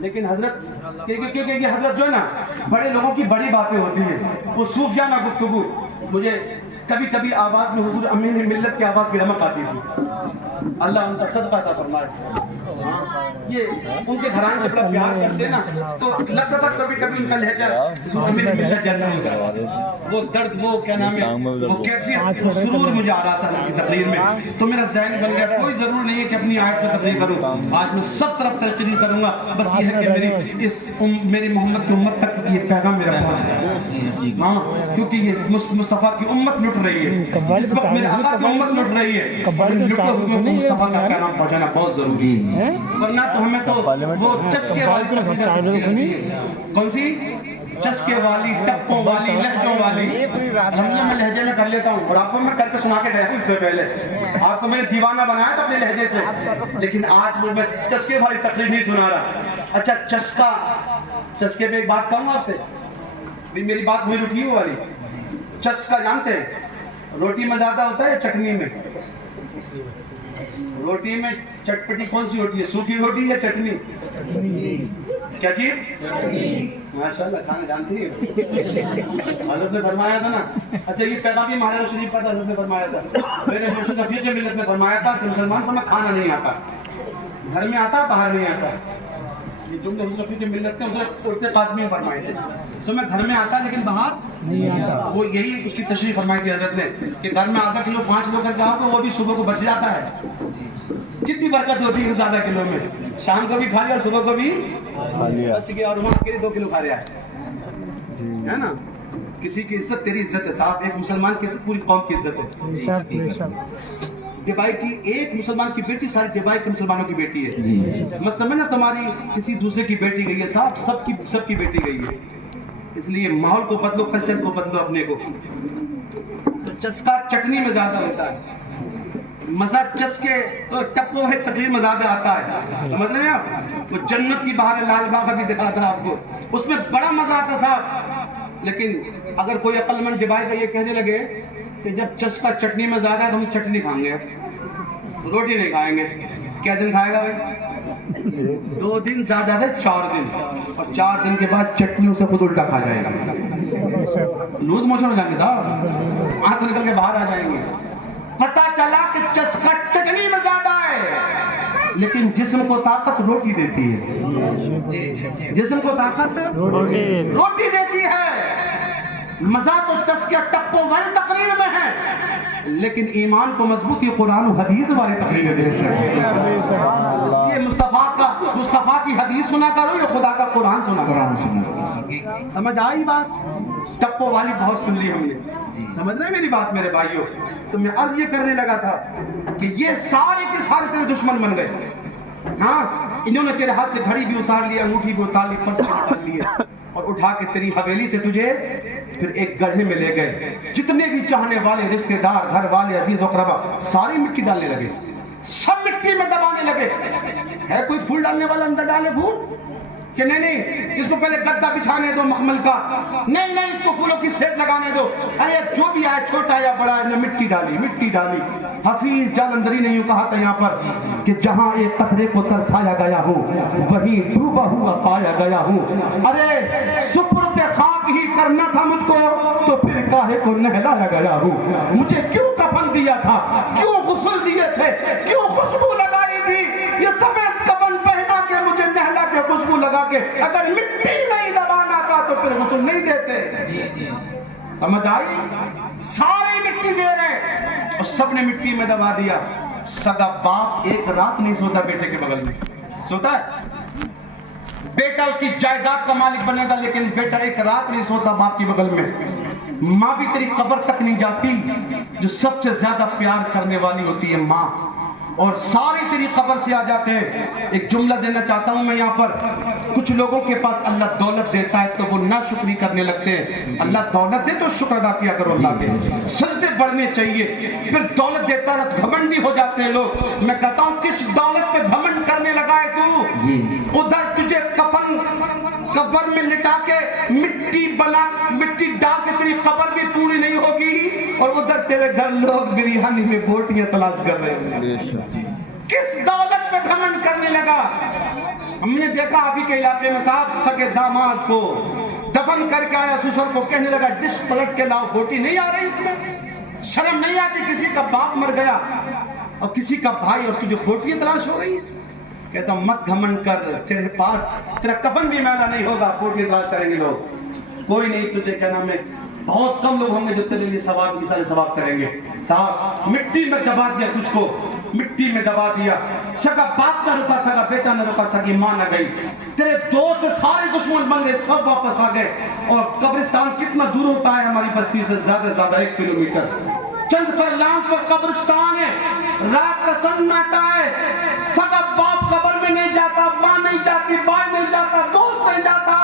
لیکن حضرت کہ حضرت جو ہے نا بڑے لوگوں کی بڑی باتیں ہوتی ہیں, وہ صوفیانہ گفتگو. مجھے کبھی کبھی آواز میں حضور امین ملت کی آواز کی رمق آتی تھی, اللہ ان کا صدقہ عطا فرمائے. یہ ان کے گھرانے سے بڑا پیار کرتے نا تو لگتا تھا کبھی کبھی ان کا لہجہ امین ملت جیسا ہوگا. وہ درد, وہ کیا نام ہے, وہ کیفیت, وہ سرور مجھے آ رہا تھا ان کی تقریر میں, تو میرا ذہن بن گیا کوئی ضرور نہیں ہے کہ اپنی آیت میں تقریر کروں. آج میں سب طرف تقریر کروں گا, بس یہ ہے کہ میری محمد کی امت تک یہ پیغام میرا پہنچ جائے. ہاں, کیونکہ یہ مصطفیٰ کی امت لٹ رہی ہے, اس وقت میرے آقا کی امت لٹ رہی ہے. لٹو ہوئے کو مصطفیٰ کا پیغام پہنچانا بہت ضروری ہے, ورنہ تو ہمیں تو وہ چسکے والی, کون سی چسکے والی, ٹپوں والی, لہجوں والی. الحمدللہ میں لہجے میں کر لیتا ہوں, اور آپ کو میں کر کے سنا کے گیا ہوں. اس سے پہلے آپ کو میں نے دیوانہ بنایا تھا اپنے لہجے سے, لیکن آج میں چسکے والی تقریر نہیں سنا رہا. اچھا چسکا, چسکے پہ ایک بات کہوں آپ سے, میری بات ہوئی رکی ہو والی. چسکا جانتے ہیں روٹی میں زیادہ ہوتا ہے یا چٹنی میں؟ روٹی میں چٹپٹی کون سی ہوتی ہے؟ سوکھی روٹی یا چٹنی؟ کیا چیز؟ ماشاءاللہ کھانا جانتی ہے حضرت نے فرمایا تھا نا. اچھا یہ پیدا بھی ہمارے شریف پر حضرت نے فرمایا تھا, میرے جوش رفیق ملت نے فرمایا تھا کہ مسلمان کو میں کھانا نہیں آتا, گھر میں آتا باہر نہیں آتا. یہ جملے حضرت رفیق ملت نے حضرت قاسمی فرمائے تھے, تو میں گھر میں آتا لیکن باہر نہیں آتا. وہ یہی اس کی تشریح فرمائی تھی حضرت نے کہ گھر میں آدھا کلو 5 کلو کر کے آؤ تو وہ بھی صبح کو بچ جاتا ہے. کتنی برکت ہوتی ہے اس آدھا کلو میں, شام کو بھی کھا لیا اور صبح کو بھی بچ گیا, اور وہاں کے 2 کلو کھا رہا ہے نا. کسی کی عزت تیری عزت ہے صاحب, ایک مسلمان کی عزت پوری قوم کی عزت ہے. جبائی کی ایک مسلمان کی بیٹی ساری جبائی کے مسلمانوں کی بیٹی ہے. مت سمجھنا تمہاری کسی دوسرے کی بیٹی گئی ہے, صاحب سب کی بیٹی گئی ہے. اس لیے ماحول کو بدلو, کلچر کو بدلو اپنے کو. تو چسکا چٹنی میں زیادہ ہوتا ہے, مزہ چسکے ٹپو ہے تقریر میں زیادہ آتا ہے. سمجھ رہے ہیں آپ؟ وہ جنت کی باہر لال باغ ابھی دکھاتا آپ کو, اس میں بڑا مزہ آتا صاحب. لیکن اگر کوئی عقل مند ڈبائی کا یہ کہنے لگے کہ جب چسکا چٹنی میں زیادہ ہے تو ہم چٹنی کھائیں گے, روٹی نہیں کھائیں گے, کیا دن کھائے گا بھائی؟ 2 دن زیادہ ہے 4 دن, اور 4 دن کے بعد چٹنیوں سے خود الٹا کھا جائے گا. لوز موشن ہو جائیں گے صاحب, آنکھ نکل کے باہر آ جائیں گے. پتا چلا کہ چسکا چٹنی میں زیادہ ہے, لیکن جسم کو طاقت روٹی دیتی ہے. جسم کو طاقت روٹی دیتی ہے. مزہ تو چسکے ٹپو والی تقریر میں ہے, لیکن ایمان کو مضبوطی قرآن و حدیث والی تقریر دیتی ہے. اس لیے مصطفیٰ کی حدیث سنا کرو یا خدا کا قرآن سنا کرو. سمجھ آئی بات؟ ٹپو والی بہت سن لی ہم نے, سمجھ رہے میری بات میرے بھائیوں؟ تو میں عرض یہ کرنے لگا تھا کہ یہ سارے کے سارے تیرے دشمن بن گئے. ہاں, انہوں نے تیرے ہاتھ سے گھڑی بھی اتار لی, انگوٹھی بھی اتار لی, پرس بھی اتار لیے, اور اٹھا کے تیری حویلی سے تجھے پھر ایک گڑھے میں لے گئے. جتنے بھی چاہنے والے رشتے دار, گھر والے, عزیز و اقربا, ساری مٹی ڈالنے لگے, سب مٹی میں دبانے لگے. ہے کوئی پھول ڈالنے والا اندر ڈالے پھول کہ نہیں, اس کو پہلے گدا بچھانے دو مخمل کا, نہیں اس کو پھولوں کی سیٹ لگانے دو. ارے جو بھی آئے چھوٹا یا بڑا ہے, مٹی ڈالی. حفیظ جالندری نے یوں کہا تھا یہاں پر کہ جہاں ایک قطرے کو ترسایا گیا ہوں وہیں ڈوبا ہوا پایا گیا ہوں. ارے سپرد خاک ہی کرنا تھا مجھ کو, تو پھر کاہے کو نہلایا گیا ہوں. مجھے کیوں کفن دیا تھا, کیوں غسل دیے تھے, کیوں خوشبو لگائی تھی, یہ سفید کفن پہنا کے مجھے نہلا کے خوشبو لگا کے, اگر مٹی نہیں دبانا تھا تو پھر غسل نہیں دیتے. سمجھ آئی؟ سارے مٹی دے رہے اور سب نے مٹی میں دبا دیا. سگا باپ ایک رات نہیں سوتا بیٹے کے بغل میں, سوتا ہے؟ بیٹا اس کی جائیداد کا مالک بنے گا, لیکن بیٹا ایک رات نہیں سوتا باپ کے بغل میں. ماں بھی تیری قبر تک نہیں جاتی, جو سب سے زیادہ پیار کرنے والی ہوتی ہے ماں, اور ساری تیری قبر سے آ جاتے ہیں. ایک جملہ دینا چاہتا ہوں میں یہاں پر. کچھ لوگوں کے پاس اللہ دولت دیتا ہے تو وہ ناشکری کرنے لگتے ہیں. اللہ دولت دے تو شکر ادا کیا کرو اللہ کے, سجدے بڑھنے چاہیے. پھر دولت دیتا ہے گھمنڈی ہو جاتے ہیں لوگ. میں کہتا ہوں کس دولت پہ گھمنڈ کرنے لگا ہے تو؟ ادھر تجھے کفن قبر میں لٹا کے مٹی ڈال کے تیری قبر بھی پوری نہیں ہوگی, اور ادھر تیرے گھر لوگ بریانی میں بوٹیاں تلاش کر رہے ہیں. کس دولت پہ گھمنڈ کرنے لگا؟ ہم نے دیکھا ابھی کے علاقے میں صاحب سگے داماد کو دفن کر کے آیا, سسر کو کہنے لگا ڈش پلٹ کے لاؤ, بوٹی نہیں آ رہی اس میں, شرم نہیں آتی؟ کسی کا باپ مر گیا اور کسی کا بھائی, اور تجھے بوٹیاں تلاش ہو رہی ہیں. کہتا ہوں مت گھمنڈ کر, تیرے پاس تیرا کفن بھی میلا نہیں ہوگا, بوٹیاں تلاش کریں گے لوگ. کوئی نہیں, تجھے کیا نام ہے, بہت کم لوگ ہوں گے جو تیرے لیے ثواب کریں گے. صاحب مٹی میں دبا دیا تجھ کو, مٹی میں دبا دیا. سگا باپ نہ رکا, سگا بیٹا نہ رکا, سگی ماں نہ گئی. تیرے دوست سارے دشمن بن گئے, سب واپس آ گئے. اور قبرستان کتنا دور ہوتا ہے ہماری بستی سے؟ زیادہ 1 کلومیٹر. چند فرلانگ پر قبرستان ہے, رات کا سناٹا ہے. سگا باپ قبر میں نہیں جاتا, ماں نہیں جاتی, بھائی نہیں جاتا, دوست نہیں جاتا.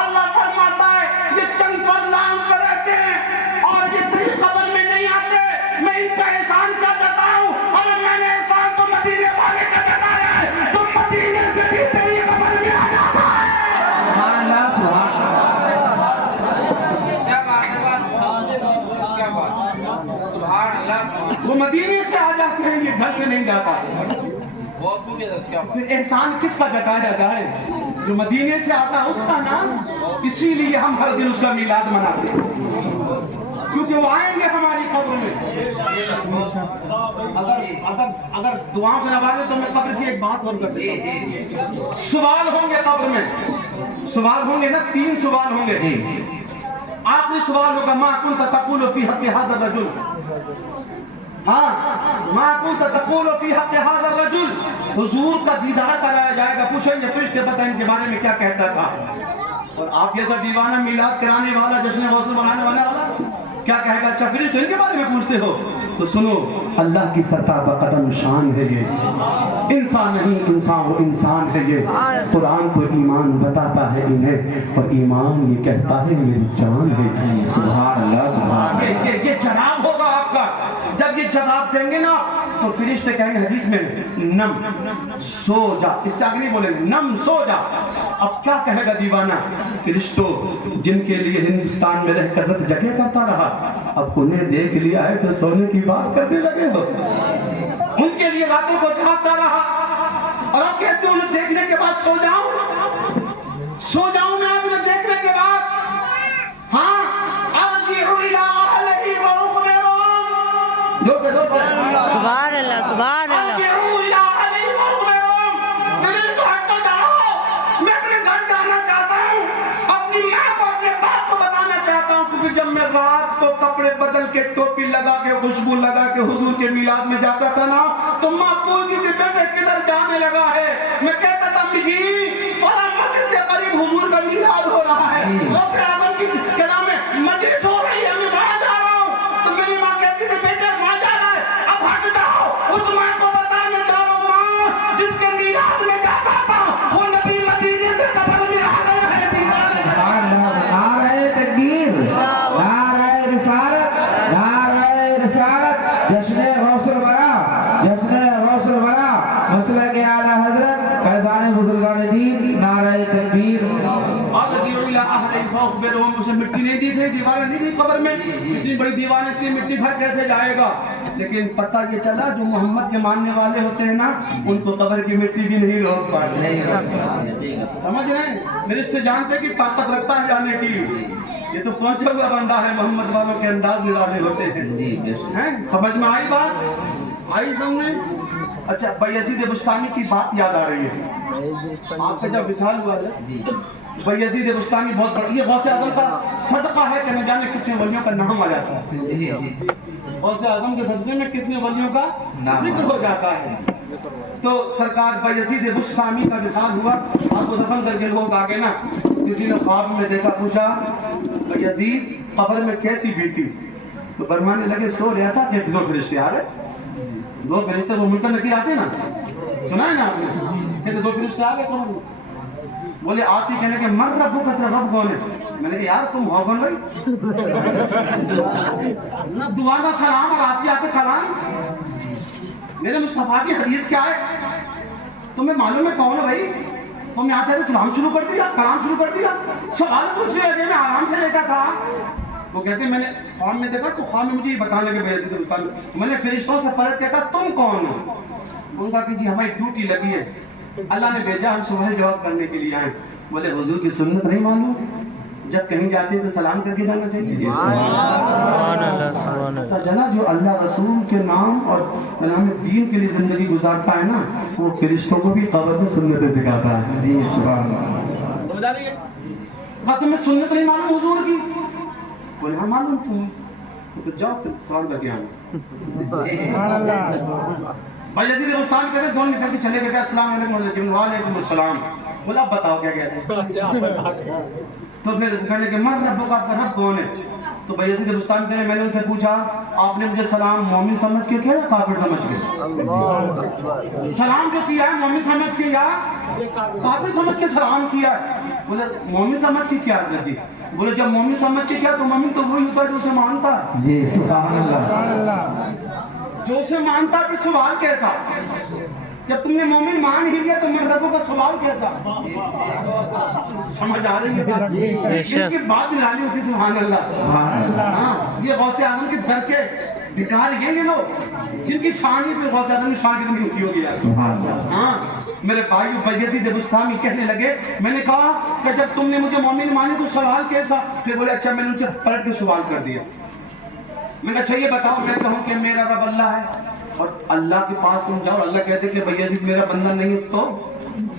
اللہ فرماتا ہے یہ چند فرلانگ پر رہتے ہیں اور یہ تیری قبر میں نہیں آتے. میں ان کا احسان کر دیتا ہوں, اور میں نے احسان تو مدینے والے کا جتایا ہے, تو مدینے سے بھی تیری قبر میں آ جاتا ہے. وہ مدینے سے آ جاتے ہیں, یہ گھر سے نہیں نہیں جاتا. پھر احسان کس کا جتایا جائے؟ جو مدینے سے آتا ہے اس کا نام. اسی لیے ہم ہر دن اس کا میلاد مناتے ہیں، کیونکہ وہ آئیں گے ہماری قبر میں. اگر دعاؤں سے نوازے تو میں قبر کی ایک بات اور کر دیتا ہوں. سوال ہوں گے قبر میں، سوال ہوں گے نا، 3 سوال ہوں گے. آخری سوال ہوگا ما كنت تقول في حق هذا الرجل. ہاں، ما كنت تقول في حق هذا الرجل. حضور کا دیدار کرایا جائے گا، پوچھیں گے فرشتے بتائیں ان کے بارے میں کیا کہتا تھا. اور آپ جیسا دیوانہ میلاد کرانے والا، جشن غوث منانے والا کیا کہے گا؟ اچھا فرشتے ان کے بارے میں پوچھتے ہو؟ تو سنو، اللہ کی سطح بقدم شان ہے یہ. انسان نہیں، انسان وہ انسان ہے یہ. قرآن تو ایمان بتاتا ہے انہیں، اور ایمان یہ کہتا ہے میری جان ہے. سبحان اللہ سبحان اللہ. یہ جواب ہوگا آپ کا. جب یہ جواب دیں گے نا تو فرشتے کہیں گے حدیث میں نم سو جا. اس سے آگے نہیں بولیں گے نم سو جا. اب کیا کہے گا دیوانہ؟ فرشتوں جن کے لیے ہندوستان میں رہ کر رت جگہ کرتا رہا، اب انہیں دیکھ لیا ہے تو سونے کی بات کرنے لگے ہو. ان کے لیے راتوں کو جھانکتا رہا اور اب کہتے ہیں انہیں دیکھنے کے بعد سو جاؤں، سو جاؤں میں آپ انہیں دیکھنے کے بعد. ہاں، ارجعوا الی اہلہ واخبرہم. دو سے سبحان اللہ سبحان اللہ. ارجعوا الی اہلہ واخبرہم. میرے تو ہٹ تو جاؤ، میں اپنے گھر جانا چاہتا ہوں، اپنی ماں کو اپنے باپ کو بتانا چاہتا ہوں. کیونکہ جب میں رات کو کپڑے بدل کے ٹوپی لگا کے خوشبو لگا کے حضور کے میلاد میں جاتا تھا نا تو ماں پوچھتی تھی بیٹے کدھر جانے لگا ہے. میں کہتا تھا امی جی فلاں مسجد کے قریب حضور کا میلاد ہو رہا ہے، غوث اعظم کی کیا نام ہے مجلس ہو رہی ہے، میں وہاں جا رہا ہوں. تو میری ماں کہتی تھی بیٹے وہاں جا رہا ہے، اب ہٹ جاؤ. اس ماں کو بتانے جا رہا ہوں ماں جس کے میلاد میں جاتا تھا وہ نبی مدینے سے قبر میں آ گیا ہے. سبحان اللہ. نعرہ تکبیر، نعرہ رسالت، نعرہ رسالت. جشن غوث الورا، جشن غوث الورا، مسلک اعلیٰ حضرت فیضان بزرگان دین. نعرہ تکبیر. اسے مٹی نہیں دی تھی، دیواریں نہیں تھی قبر میں. اتنی بڑی دیواریں تھی، مٹی گھر کیسے جائے گا؟ لیکن پتہ یہ چلا جو محمد کے ماننے والے ہوتے ہیں نا ان کو قبر کی مٹی بھی نہیں روک پاتی. سمجھ رہے ہیں؟ فرشتے جانتے کہ طاقت رکھتا ہے جانے کی. یہ تو پہنچا ہوا بندہ ہے، محمد والوں کے انداز نرالے ہوتے ہیں. سمجھ میں آئی بات؟ آئی سمجھ میں؟ اچھا بایزید بستانی کی بات یاد آ رہی ہے. آپ کا جب وصال ہوا ہے بایزید بستانی بہت بڑا، یہ غوث اعظم کا صدقہ ہے کہ نہ جانے کتنے ولیوں کا نام آ جاتا ہے. غوث اعظم کے صدقے میں کتنے ولیوں کا ذکر ہو جاتا ہے. تو سرکار بایزید بستانی کا وصال ہوا، آپ کو دفن کر کے لوگ آگے نا کسی نے خواب میں دیکھا، پوچھا بایزید قبر میں کیسی بیتی؟ تو فرمانے لگے سو رہا تھا کہ 2 فرشتے آ رہے. 2 فرشتے وہ منکر نکیر آتے نا، سنا ہے نا آپ نے؟ کہتے 2 فرشتے آ گئے قبر میں. بولے آتی کہنے کہ من ربو کا تیرا رب کون ہے؟ میں نے کہا یار تم ہو کون بھائی؟ نہ دعا نہ سلام اور آتی آتے کلام. میرے مصطفیٰ کی حدیث کیا ہے تمہیں معلوم ہے کون ہے بھائی؟ تم نے آتے سلام شروع کر دیا، کلام شروع کر دیا، سوال پوچھنے لگے. میں آرام سے لیٹا تھا. وہ کہتے ہیں میں نے خواب میں دیکھا تو خواب میں مجھے یہ بتانے لگے بایزید بستانی. میں نے فرشتوں سے پلٹ کے کہا تم کون ہو؟ ان کا کہ جی ہماری ڈیوٹی لگی ہے، اللہ نے بھیجا ہم صبح جواب کرنے کے لیے آئے. بولے حضور کی سنت نہیں معلوم؟ جب کہیں جاتے ہیں تو سلام کر کے جانا چاہیے. جنا جو اللہ رسول کے نام اور نام دین کے لیے زندگی گزارتا ہے نا وہ فرشتوں کو بھی قبر میں سنتیں سکھاتا ہے. جی سبحان اللہ. سمجھا رہی ہے؟ کہا تمہیں سنت نہیں معلوم حضور کی؟ بولے ہاں معلوم تو ہے. تو جاؤ پھر سلام کر کے آنا. بایزید بستانی کہتے ہیں 2 نکل کے چلے گئے، السلام علیکم. وعلیکم السلام. بولا اب بتاؤ کیا کہتے ہیں؟ تو پھر کہنے کہ من رب کا رب کون ہے؟ تو بایزید بستانی کہنے میں نے ان سے پوچھا آپ نے مجھے سلام مومن سمجھ کے کیا یا کافر سمجھ کے؟ سلام جو کیا ہے مومن سمجھ کے یا کافر سمجھ کے سلام کیا ہے؟ بولے مومن سمجھ کے کیا ہے جی؟ بولے جب مومن سمجھ کے کیا تو مومن تو وہی ہوتا ہے جو اسے مانتا ہے. جی سبحان اللہ. جو اسے مانتا ہے. پھر سوال کیسا؟ جب تم نے مومن مان ہی لیا تو من ربوں کا سوال کیسا؟ سمجھ آ رہی ہے بات؟ ان کی بات نرالی ہوتی سبحان اللہ. ہاں یہ غوث اعظم کے در کے بیکار یہ لوگ جن کی شان ہی پھر بہت زیادہ شان کتنی ہوتی ہوگی یار. سبحان اللہ. ہاں میرے بھائی یزید بستامی کہنے لگے, میں نے کہا کہ جب تم نے مجھے مومن مانے تو سوال کیسا؟ پھر بولے اچھا میں نے ان سے پلٹ کے سوال کر دیا. میں نے اچھا یہ بتاؤ, میں کہوں کہ میرا رب اللہ ہے اور اللہ کے پاس تم جاؤ, اللہ کہتے کہ بھائی یزید میرا بندہ نہیں ہے, تو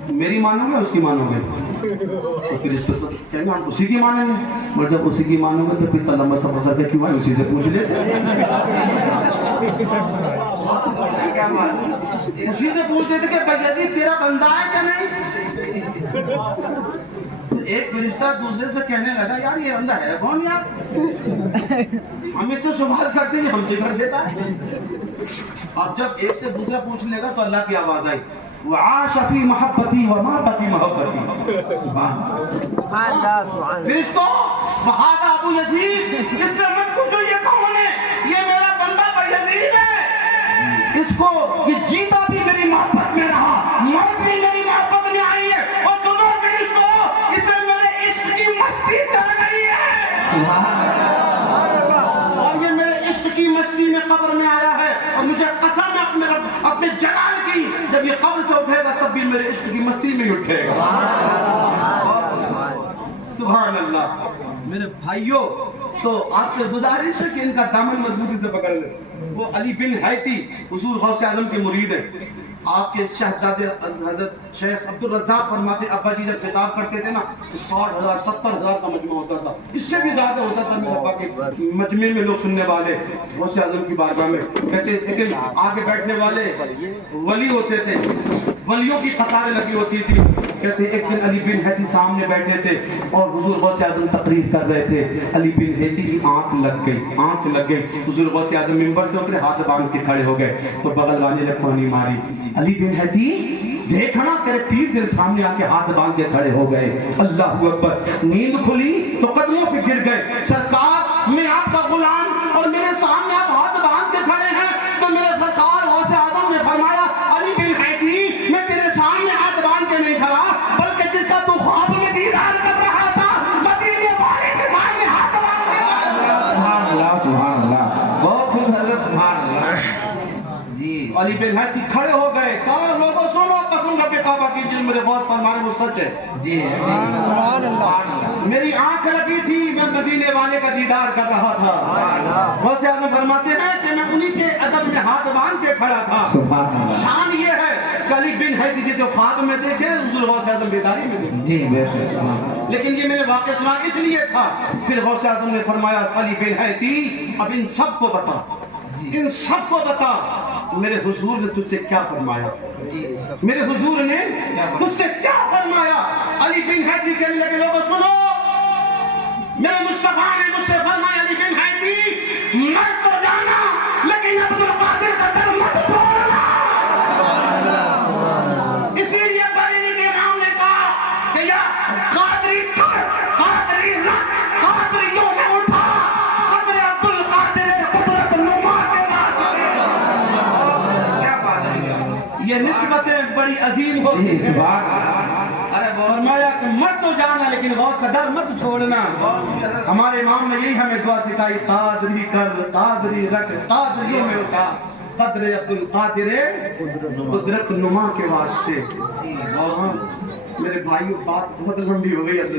میری مانو گے اس کی مانو گے؟ تو پھر اس پر کہیں گے ہم اسی کی مانیں گے. اور جب اسی کی مانو گے تو پھر اتنا لمبا سفر کر کے کیوں آئے, اسی سے پوچھ لیتے. اسی سے پوچھ لیتے کہ بھائی یزید تیرا بندہ ہے کیا نہیں؟ ایک فرشتہ دوسرے سے کہنے لگا یار یہ بندہ ہے کون یار؟ ہم اس سے سوال کرتے ہیں ہم سے کر دیتا ہے. اب جب ایک سے دوسرا پوچھ لے گا تو اللہ کی آواز آئی, وعاش فی محبتی ومات فی محبتی. فرشتوں وہاں ابو یزید اس سے مت پوچھو یہ کون ہے, یہ میرا بندہ بھائی یزید ہے. اس کو یہ جیتا بھی میری محبت میں رہا, موت بھی میری محبت میں آئی ہے, اور سنو فرشتوں اسے میرے عشق کی مستی چڑھ گئی ہے, اور یہ میرے عشق کی مستی میں قبر میں آیا ہے, اور مجھے قسم ہے اپنے جلال کی, جب یہ قبر سے اٹھے گا تب بھی میرے عشق کی مستی میں اٹھے گا. سبحان اللہ. میرے بھائیوں تو آپ سے گزارش ہے کہ ان کا دامن مضبوطی سے پکڑ لیں. وہ علی بن حیتی حضور غوث اعظم کے مرید ہیں. آپ کے شہزادے حضرت شیخ عبد الرزاق فرماتے ابا جی جب خطاب کرتے تھے نا تو 60,000 70,000 کا مجمع ہوتا تھا, اس سے بھی زیادہ ہوتا تھا. میرے ابا کے مجمع میں لوگ سننے والے غوث اعظم کی بارگاہ میں کہتے تھے کہ آگے بیٹھنے والے ولی ہوتے تھے, ولیوں کی قطاریں لگی ہوتی تھی. کہتے ایک دن علی بن حیتی سامنے بیٹھے تھے اور حضور غوث اعظم تقریر کر رہے تھے. علی بن حیتی کی آنکھ لگ گئی. حضور غوث اعظم منبر سے اترے, ہاتھ باندھ کے کھڑے ہو گئے تو بغل والے نے پانی ماری. علی بن حیتی دیکھنا تیرے پیر تیرے سامنے آ کے ہاتھ باندھ کے کھڑے ہو گئے. اللہ اکبر. نیند کھلی تو قدموں پہ گر گئے, سرکار میں آپ کا غلام اور میرے سامنے آپ ہاتھ باندھ کے کھڑے ہیں. تو میرے سرکار غوث اعظم نے فرمایا علی بن حیتی میں تیرے سامنے ہاتھ باندھ کے نہیں کھڑا, بلکہ جس کا تو خواب میں دیدار کر رہا تھا مدینے والے کے سامنے ہاتھ باندھ کے. سبحان اللہ, سبحان اللہ, بہت خوب حضرت, سبحان اللہ. جی علی بن حیتی کھڑے ہو گئے, کہا لوگوں سنو قسم رب کعبہ کی جو میرے غوث فرمانے وہ سچ ہے. جی سبحان اللہ. میری آنکھ لگی تھی, میں مدینے والے کا دیدار کر رہا تھا. غوث اعظم فرماتے ہیں کہ میں انہی کے ادب میں ہاتھ باندھ کے کھڑا تھا. سبحان اللہ. شان یہ ہے کہ علی بن حیتی جسے خواب میں دیکھے حضور غوث اعظم بیداری میں دیکھے. جی بے شک. لیکن یہ میرے واقعہ سنا اس لیے تھا. پھر غوث اعظم نے فرمایا علی بن حیتی اب ان سب کو بتا, ان سب کو بتا میرے حضور نے تجھ سے کیا فرمایا, میرے حضور نے تجھ سے کیا فرمایا. علی بن حیتی کہنے لگے لوگوں سنو, میرے مصطفیٰ نے مجھ سے فرمایا علی بن حیتی مر تو جانا لیکن عبد القادر کا در مت چھوڑنا. اسی لیے بریلی کے امام نے کہا کہ یا قادری کر قادری رکھ قادریوں میں اٹھا قدر عبد القادر قدرت نما کے پاس. کیا بات ہے, یہ نسبتیں بڑی عظیم ہوتی ہیں. سبحان اللہ. ارے فرمایا کہ مت تو جانا لیکن غوث کا در مت چھوڑنا. ہمارے امام نے یہی ہمیں دعا سکھائی, قادری کر قادری رکھ قادریوں میں اٹھا قدر عبد القادر قدرت نما کے واسطے. میرے بھائیوں بات بہت لمبی ہو گئی اب.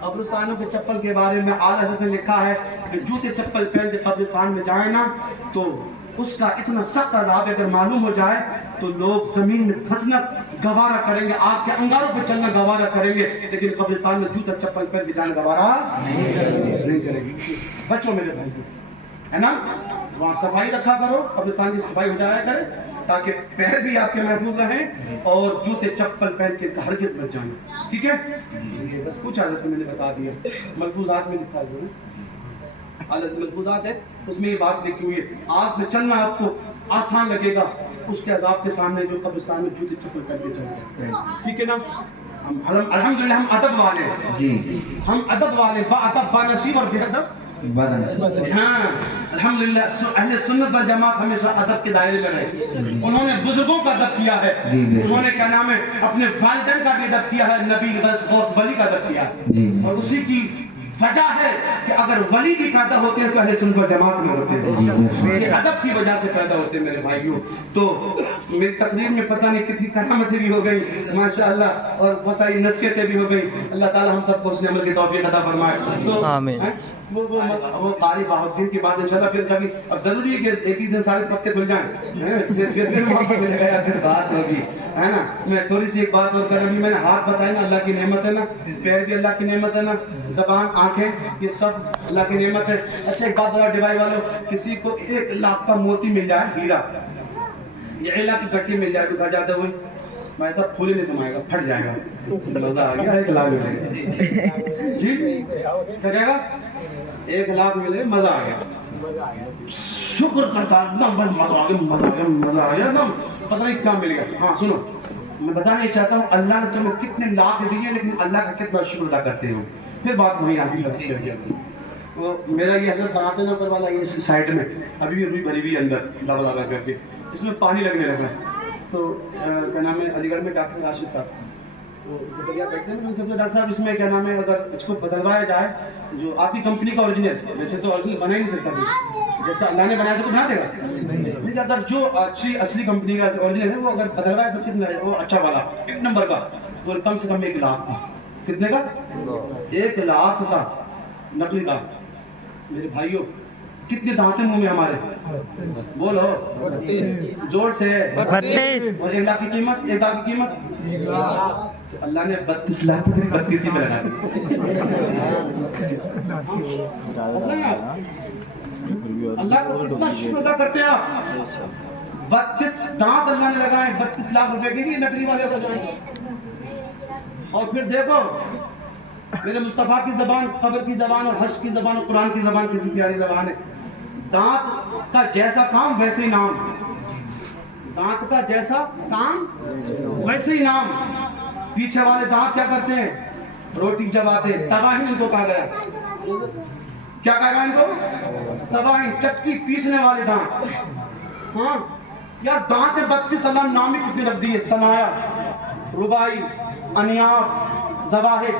قبرستانوں کے چپل کے بارے میں اعلیٰ حضرت نے لکھا ہے کہ جوتے چپل پہن کے قبرستان میں جائیں نا تو اس کا اتنا سخت عذاب اگر معلوم ہو جائے تو لوگ زمین میں دھسنا گوارا کریں گے, آگ کے انگاروں پہ چلنا گوارا کریں گے, لیکن قبرستان میں جوتا چپل پہن کے جانا گوارا نہیں کریں گے. بچوں میرے بھائی ہے نا, وہاں صفائی رکھا کرو, قبرستان کی صفائی ہو جایا کرے تاکہ پیر بھی آپ کے محفوظ رہیں اور جوتے چپل پہن کے ہرگز مت جائیں. ٹھیک ہے, بس کچھ حالت میں نے بتا دیا. ملفوظات میں لکھا ہے حالت ملفوظات ہے, اس میں یہ بات لکھی ہوئی ہے آگ میں چلنا آپ کو آسان لگے گا اس کے عذاب کے سامنے جو قبرستان میں جوتے چپل کر کے چلتے ہیں. ٹھیک ہے نا, الحمدللہ ہم ادب والے ہیں. جی ہم ادب والے, با ادب با نصیب اور بے ادب. ہاں الحمدللہ اہل سنت والجماعت ہمیشہ ادب کے دائرے میں رہے. انہوں نے بزرگوں کا ادب کیا ہے, انہوں نے کیا نام ہے اپنے والدین کا بھی ادب کیا ہے, نبی غوث ولی کا ادب کیا ہے, اور اسی کی وجہ ہے کہ اگر ولی بھی پیدا ہوتے ہیں تو اہل سنت و جماعت میں ہوتے ہیں، یہ ادب کی وجہ سے پیدا ہوتے ہیں میرے بھائیوں۔ تو میری تقریر میں پتہ نہیں کتنی کرامتیں بھی ہو گئی ماشاءاللہ، اور بہت ساری نصیحتیں بھی ہو گئی۔ اللہ تعالی ہم سب کو اس عمل کی توفیق عطا فرمائے۔ تو آمین۔ وہ قاری بہاؤالدین کی بات انشاءاللہ پھر کبھی، اب ضروری ہے کہ ایک ہی دن سارے پتے کھل جائیں، پھر وقت ملے گا یا پھر بات ہوگی، ہے نا۔ میں تھوڑی سی ایک بات اور کر، ابھی میں نے ہاتھ بتایا نا، اللہ کی نعمت ہے نا، پیر بھی اللہ کی نعمت ہے نا، زبان، آنکھیں، یہ سب اللہ کی نعمت ہے۔ اچھا ایک بات بتا ڈبائی والوں، کسی کو 1 لاکھ کا موتی مل جائے، ہیرا یا 1 لاکھ کی گٹی مل جائے تو کہا جاتا ہے میں تو پھول نہیں سمائے گا، پھٹ جائے گا، مزہ آ گیا 1 لاکھ ملے گا جی، کیا جائے گا 1 لاکھ ملے، مزہ آ گیا، شکر کرتا مزہ آ گیا، مزہ آ گیا، مزہ آ گیا، پتہ نہیں کیا مل گیا۔ ہاں سنو، میں بتانا یہ چاہتا ہوں اللہ نے تمہیں کتنے لاکھ دیے لیکن اللہ کا کتنا شکر ادا کرتے ہو، پھر بات وہیں آگے لگتی ہے۔ وہ میرا یہ حضرت بناتے نا اوپر والا، یہ اس سائڈ میں ابھی بھی روئی بھری ہوئی اندر دبا دبا کر کے، اس میں پانی لگنے لگا ہے۔ تو کیا نام ہے، علی گڑھ میں ڈاکٹر راشد صاحب وہ دریا بیٹھتے ہیں، میں سے ڈاکٹر صاحب اس میں کیا نام ہے اگر اس کو بدلوایا جائے، جو آپ کی کمپنی کا اوریجنل، ویسے تو اوریجنل بنا ہی نہیں سکتا، جیسا اللہ نے بنایا تو بنا دے گا، لیکن اگر جو اصلی کمپنی کا اوریجنل ہے وہ اگر بدلوایا تو کتنا ہے، وہ اچھا والا 1 نمبر کا، تو کم سے کم 1 لاکھ کا، کتنے کا 1 لاکھ کا نقلی دانت۔ میرے بھائیوں کتنے دانت ہیں منہ میں ہمارے، بولو زور سے، 32۔ اور 1 لاکھ کی قیمت، 1 لاکھ کی قیمت اللہ نے 32 لاکھ تو 32 ہی پہ لگا دی۔ اللہ کو کتنا شکر ادا کرتے ہیں آپ، 32 دانت اللہ نے لگائے 32 لاکھ روپے کی، نقلی والے ہو جائیں۔ اور پھر دیکھو میرے مصطفیٰ کی زبان، قبر کی زبان اور حشر کی زبان اور قرآن کی زبان کتنی پیاری زبان ہے۔ دانت کا جیسا کام ویسے ہی نام، دانت کا جیسا کام ویسے ہی نام۔ پیچھے والے دانت کیا کرتے ہیں، روٹی چباتے، تباہی ان کو کہا گیا، کیا کہا گیا ان کو، تباہی، چکی پیسنے والے دانت۔ ہاں یار دانت 32 اللہ نے نام ہی کتنے رکھ دیے، سنایا، ربائی، انیاب، زواہد،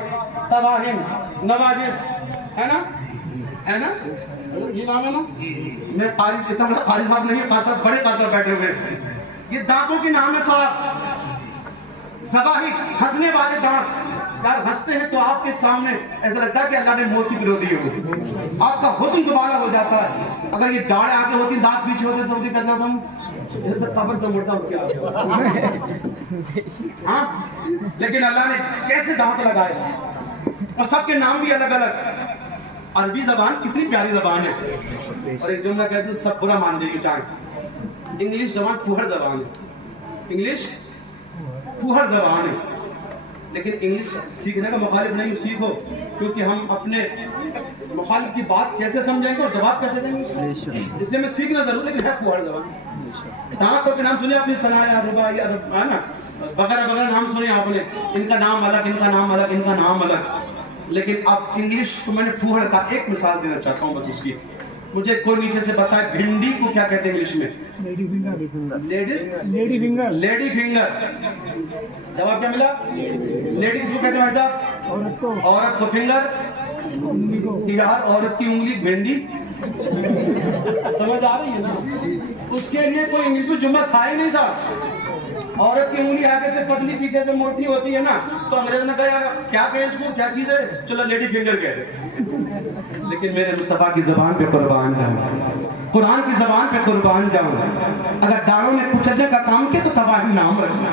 تواہن، نواجس، ہے نا، ہے نا، یہ نام ہے نا۔ میں قاری اتنا بڑا قاری صاحب نہیں، قاری صاحب بڑے قاری صاحب بیٹھے ہوئے، یہ دانتوں کے نام ہے صاحب۔ زواہد، ہنسنے والے دانت، یار ہنستے ہیں تو آپ کے سامنے ایسا لگتا ہے کہ اللہ نے موتی پرو دی ہو، آپ کا حسن دوبارہ ہو جاتا ہے۔ اگر یہ داڑھیں آگے ہوتی، دانت پیچھے ہوتے تو کہتا تھا ہم قبر سے مڑتا ہوں کیا، ہاں، لیکن اللہ نے کیسے دانت لگائے، اور سب کے نام بھی الگ الگ۔ عربی زبان کتنی پیاری زبان ہے، اور ایک جملہ کہتے ہیں سب برا مان دے گی چاہے، انگلش زبان پھوہڑ زبان ہے، انگلش پھوہڑ زبان ہے، لیکن انگلش سیکھنے کا مخالف نہیں، سیکھو، کیونکہ ہم اپنے مخالف کی بات کیسے سمجھیں گے اور جواب کیسے دیں گے، اس لیے میں سیکھنا ضرور، لیکن ہے پھوہڑ زبان۔ دانتوں کے نام سنے آپ نے، سنایا، ربائی، ہے نا، وغیرہ وغیرہ نام سنے آپ نے، ان کا نام الگ، ان کا نام الگ، ان کا نام الگ۔ لیکن اب انگلش کو میں نے پھوہڑ کا ایک مثال دینا چاہتا ہوں بس اس کی، مجھے کوئی نیچے سے بتائے بھنڈی کو کیا کہتے ہیں انگلش میں، لیڈی فنگر، لیڈی فنگر، جواب کیا ملا، لیڈی کس کو کہتے ہیں صاحب، عورت کو فنگر، یار عورت کی انگلی بھنڈی، سمجھ آ رہی ہے نا، اس کے لیے کوئی انگلش میں جملہ تھا ہی نہیں صاحب۔ عورت کی انگلی آگے سے پتلی پیچھے سے موٹی ہوتی ہے نا، تو انگریز نے کہا یار کیا کہیں اس کو، کیا چیز ہے، چلو لیڈی فنگر کہتے۔ لیکن میرے مصطفیٰ کی زبان پہ قربان جاؤں، قرآن کی زبان پہ قربان جاؤں، اگر داڑوں نے کچلنے کا کام کیا تو تباہی نام رکھنا،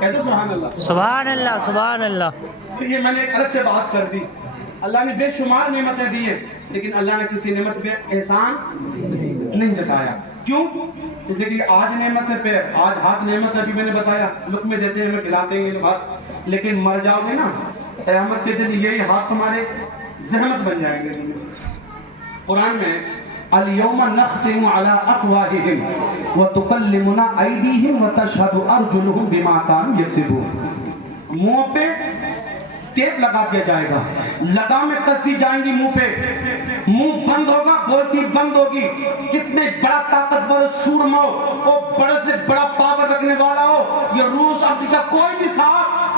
کہتے سبحان اللہ، سبحان اللہ، سبحان اللہ۔ تو یہ میں نے ایک الگ سے بات کر دی۔ اللہ نے بے شمار نعمتیں دی ہیں، لیکن اللہ نے کسی نعمت پہ احسان نہیں جتایا، کیوں؟ اس لیے کہ آج نعمت ہے پیر، آج ہاتھ نعمت ہے، ابھی میں نے بتایا لقمے دیتے ہیں، ہمیں کھلاتے ہیں ہاتھ، لیکن مر جاؤ گے نا قیامت کے دن یہی ہاتھ تمہارے زحمت بن جائیں گے۔ قرآن میں اليوم نختم على افواههم وتكلمنا ايديهم وتشهد ارجلهم بما كانوا يكسبون، منہ پہ ٹیپ لگا دیا جائے گا، لگامیں کس دی جائیں گی منہ پہ، منہ بند ہوگا، بولتی بند ہوگی۔ کتنے بڑا طاقتور سورما ہو، وہ بڑے سے بڑا پاور رکھنے والا ہو، یہ روس امریکہ کوئی بھی صاحب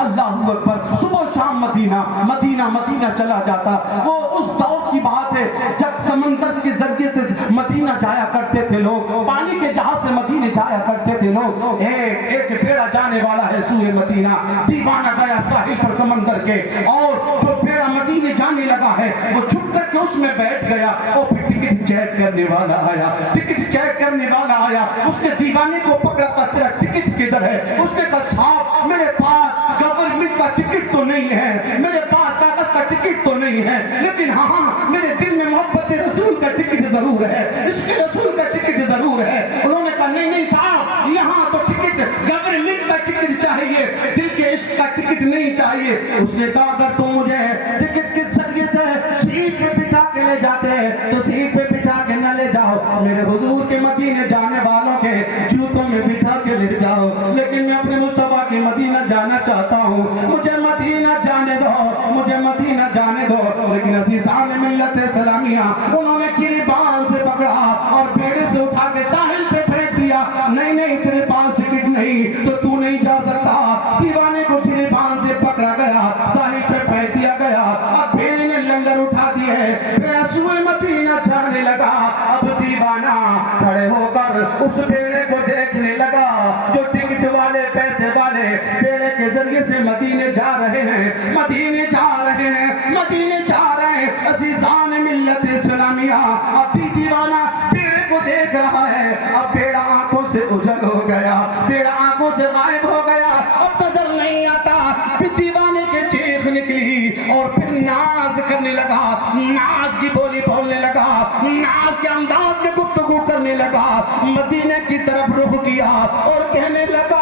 اللہ اکبر. صبح شام مدینہ مدینہ مدینہ چلا جاتا. وہ اس دور کی بات ہے جب سمندر کے ذریعے سے مدینہ جایا کرتے تھے لوگ, پانی کے جہاز سے مدینے جایا کرتے تھے لوگ. ایک بیڑا جانے والا ہے سوئے مدینہ. دیوانہ گیا ساحل پر سمندر کے, اور جو بیڑا مدینے جانے لگا ہے وہ چھپ کر کے اس میں بیٹھ گیا. اور پھر ٹکٹ چیک کرنے والا آیا, ٹکٹ چیک کرنے والا آیا. اس نے دیوانے کو پکڑا کر تیرا ٹکٹ کدھر ہے؟ اس نے کہا صاحب میرے پاس گورنمنٹ کا ٹکٹ تو نہیں ہے, میرے پاس کاغذ کا ٹکٹ تو نہیں ہے, لیکن ہاں میرے دل میں محبت رسول کا ٹکٹ ضرور ہے, عشق رسول کا ٹکٹ ضرور ہے. انہوں نے کہا نہیں صاحب, یہاں تو ٹکٹ گورنمنٹ کا ٹکٹ چاہیے, دل کے عشق کا ٹکٹ نہیں چاہیے. اس نے کہا اگر تم مجھے ٹکٹ کے ذریعے سے سیٹ پہ بٹھا کے لے جاتے تو سیٹ پہ بٹھا کے نہ لے جاؤ, میرے حضور کے مدینے جانے والوں کے جوتوں میں بٹھا کے لے جاؤ, لیکن میں اپنے مصطفیٰ کے مدینہ جانا چاہتا ہوں, مجھے مدینہ جانے دو, مجھے مدینہ جانے دو. لیکن عزیزان ملت اسلامیہ انہوں نے گریبان سے پکڑا اور بیڑے سے اٹھا کے ساحل پہ پھینک دیا. نہیں تیرے پاس ٹکٹ نہیں تو تو نہیں جا سکتا. دیوانے کو گریبان سے پکڑا گیا, ساحل پہ پھینک دیا گیا. اب بیڑے نے لنگر اٹھا دیے, بیڑا سوئے مدینہ جانے لگا. اب دیوانہ کھڑے ہو کر اس بیڑے کو دیکھنے لگا جو ٹکٹ والے پیسے والے بیڑے کے ذریعے سے مدینے جا رہے ہیں, مدینے جا رہے ہیں, مدینے جا رہے ہیں. عزیزان ملت اسلامیہ اب بھی دیوانہ بیڑے کو دیکھ رہا ہے. اب بیڑا آنکھوں سے اجل ہو گیا, بیڑا آنکھوں سے غائب ہو گیا, اب نظر نہیں آتا. پھر دیوانے کے چیخ نکلی اور پھر ناز کرنے لگا, ناز کی بولی بولنے لگا, ناز کے انداز میں گفتگو کرنے لگا. مدینے کی طرف رخ کیا اور کہنے لگا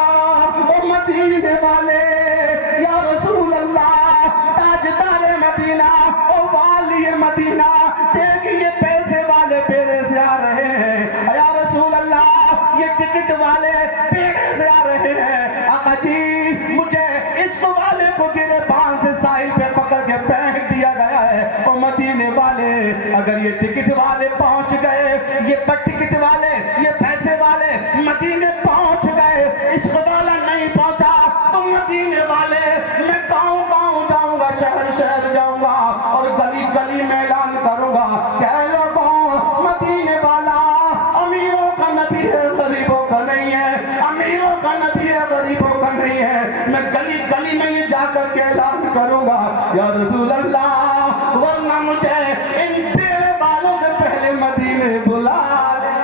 او مدینے والے, یا رسول اللہ, تاجدار مدینہ, او والی مدینہ, دیکھیے پیسے والے بیڑے سے آ رہے ہیں. یا رسول اللہ, یہ ٹکٹ والے بیڑے سے آ رہے ہیں. آقا جی مجھے عشق والے کو گریبان سے ساحل پہ پکڑ کے پھینک دیا گیا ہے. او مدینے والے, اگر یہ ٹکٹ والے پہنچ گئے, یہ ٹکٹ والے, یہ پیسے والے مدینے پہنچ گئے, عشق والا نہیں پہنچا, تو مدینے والے میں گاؤں گاؤں جاؤں گا, شہر شہر جاؤں گا اور گلی گلی میں اعلان کروں گا, کہہ لوگوں مدینے والا امیروں کا نبی ہے, غریبوں کا نہیں ہے, امیروں کا نبی ہے, غریبوں کا نہیں ہے. میں گلی گلی میں یہ جا کر کے اعلان کروں گا یا رسول اللہ, ورنہ مجھے ان بیڑے والوں سے پہلے مدینے بلا لے.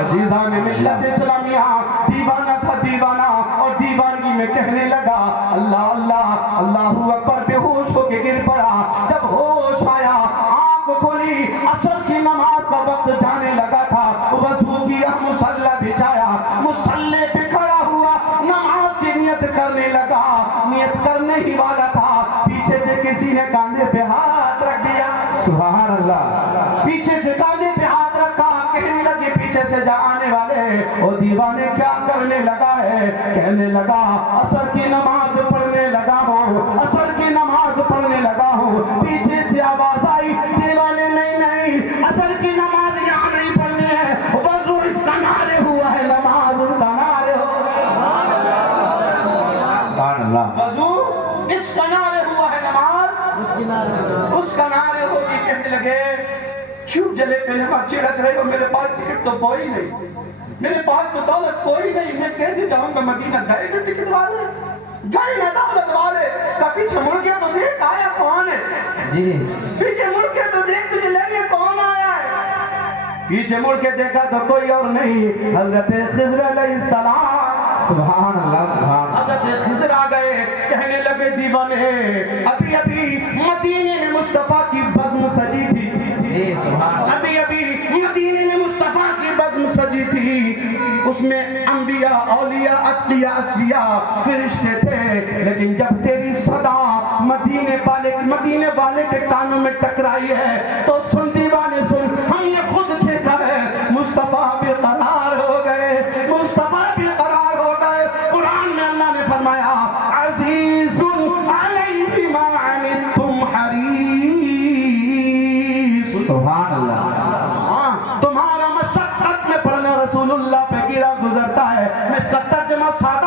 عزیزان ملت اسلامیہ دیوانہ تھا دیوانہ, اور دیوانگی میں کہنے لگا اللہ اللہ, اللہ اکبر, بے ہوش ہو کے گر پڑا. جب ہوش آیا آنکھ کھولی, عصر کی نماز کا وقت جانے لگا تھا. وضو کیا, مصلی بچھایا, مصلی پہ کھڑا ہوا, نماز کی نیت کرنے لگا. نیت کرنے ہی والا تھا, پیچھے سے کسی نے کاندھے پہ ہاتھ رکھ دیا. سبحان اللہ. پیچھے سے کاندھے پہ ہاتھ رکھا, کہنے لگے پیچھے سے جا آنے والے, او دیوانے کیا کرنے لگا ہے؟ کہنے لگا عصر کی نماز پڑھنے لگا ہوں, عصر کی نماز پڑھنے لگا ہوں. پیچھے سے آواز آئی, دیوانے نہیں, عصر کی نماز یہاں نہیں پڑھنی ہے, وضو اس کا نعرے ہوا ہے, نماز اس کا نعرے ہو. سبحان اللہ. وضو اس کا نعرے ہوا ہے, نماز اس کا نعرے ہو. یہ کہنے لگے کیوں جلے پہ نماز چھڑک رہے ہو, میرے پاس ٹکٹ تو کوئی نہیں, میرے پاس تو دولت کوئی نہیں, میں کیسے جاؤں گا مدینہ؟ گئے نا ٹکٹ والے, گئے نا دولت والے. پیچھے مڑ کے تو دیکھ آیا کون ہے, جی پیچھے مڑ کے تو دیکھ تجھے لینے کون آیا ہے. پیچھے مڑ کے دیکھا تو کوئی اور نہیں, حضرت خضر علیہ السلام. سبحان اللہ. سبحان اللہ. حضرت خضر آ گئے, کہنے لگے دیوانے ابھی ابھی مدینے میں مصطفیٰ کی بزم سجی تھی, جی سبحان اللہ. ابھی ابھی مدینے میں مصطفیٰ کی بزم سجی تھی. اس میں انبیاء, اولیاء, اتقیاء, اصفیاء, فرشتے تھے. لیکن جب تیری صدا مدینے والے کے کانوں میں ٹکرائی ہے تو سن دیوانے سن, ہم نے خود دیکھا ہے, مصطفیٰ بے قرار ہو گئے, مصطفیٰ بے قرار ہو گئے. قرآن میں اللہ نے فرمایا عزیز علیہ ما عنتم حریص. سبحان اللہ. تمہارا مشقت میں پڑھنا رسول اللہ پہ گرا گزرتا ہے. میں اس کا ترجمہ سارا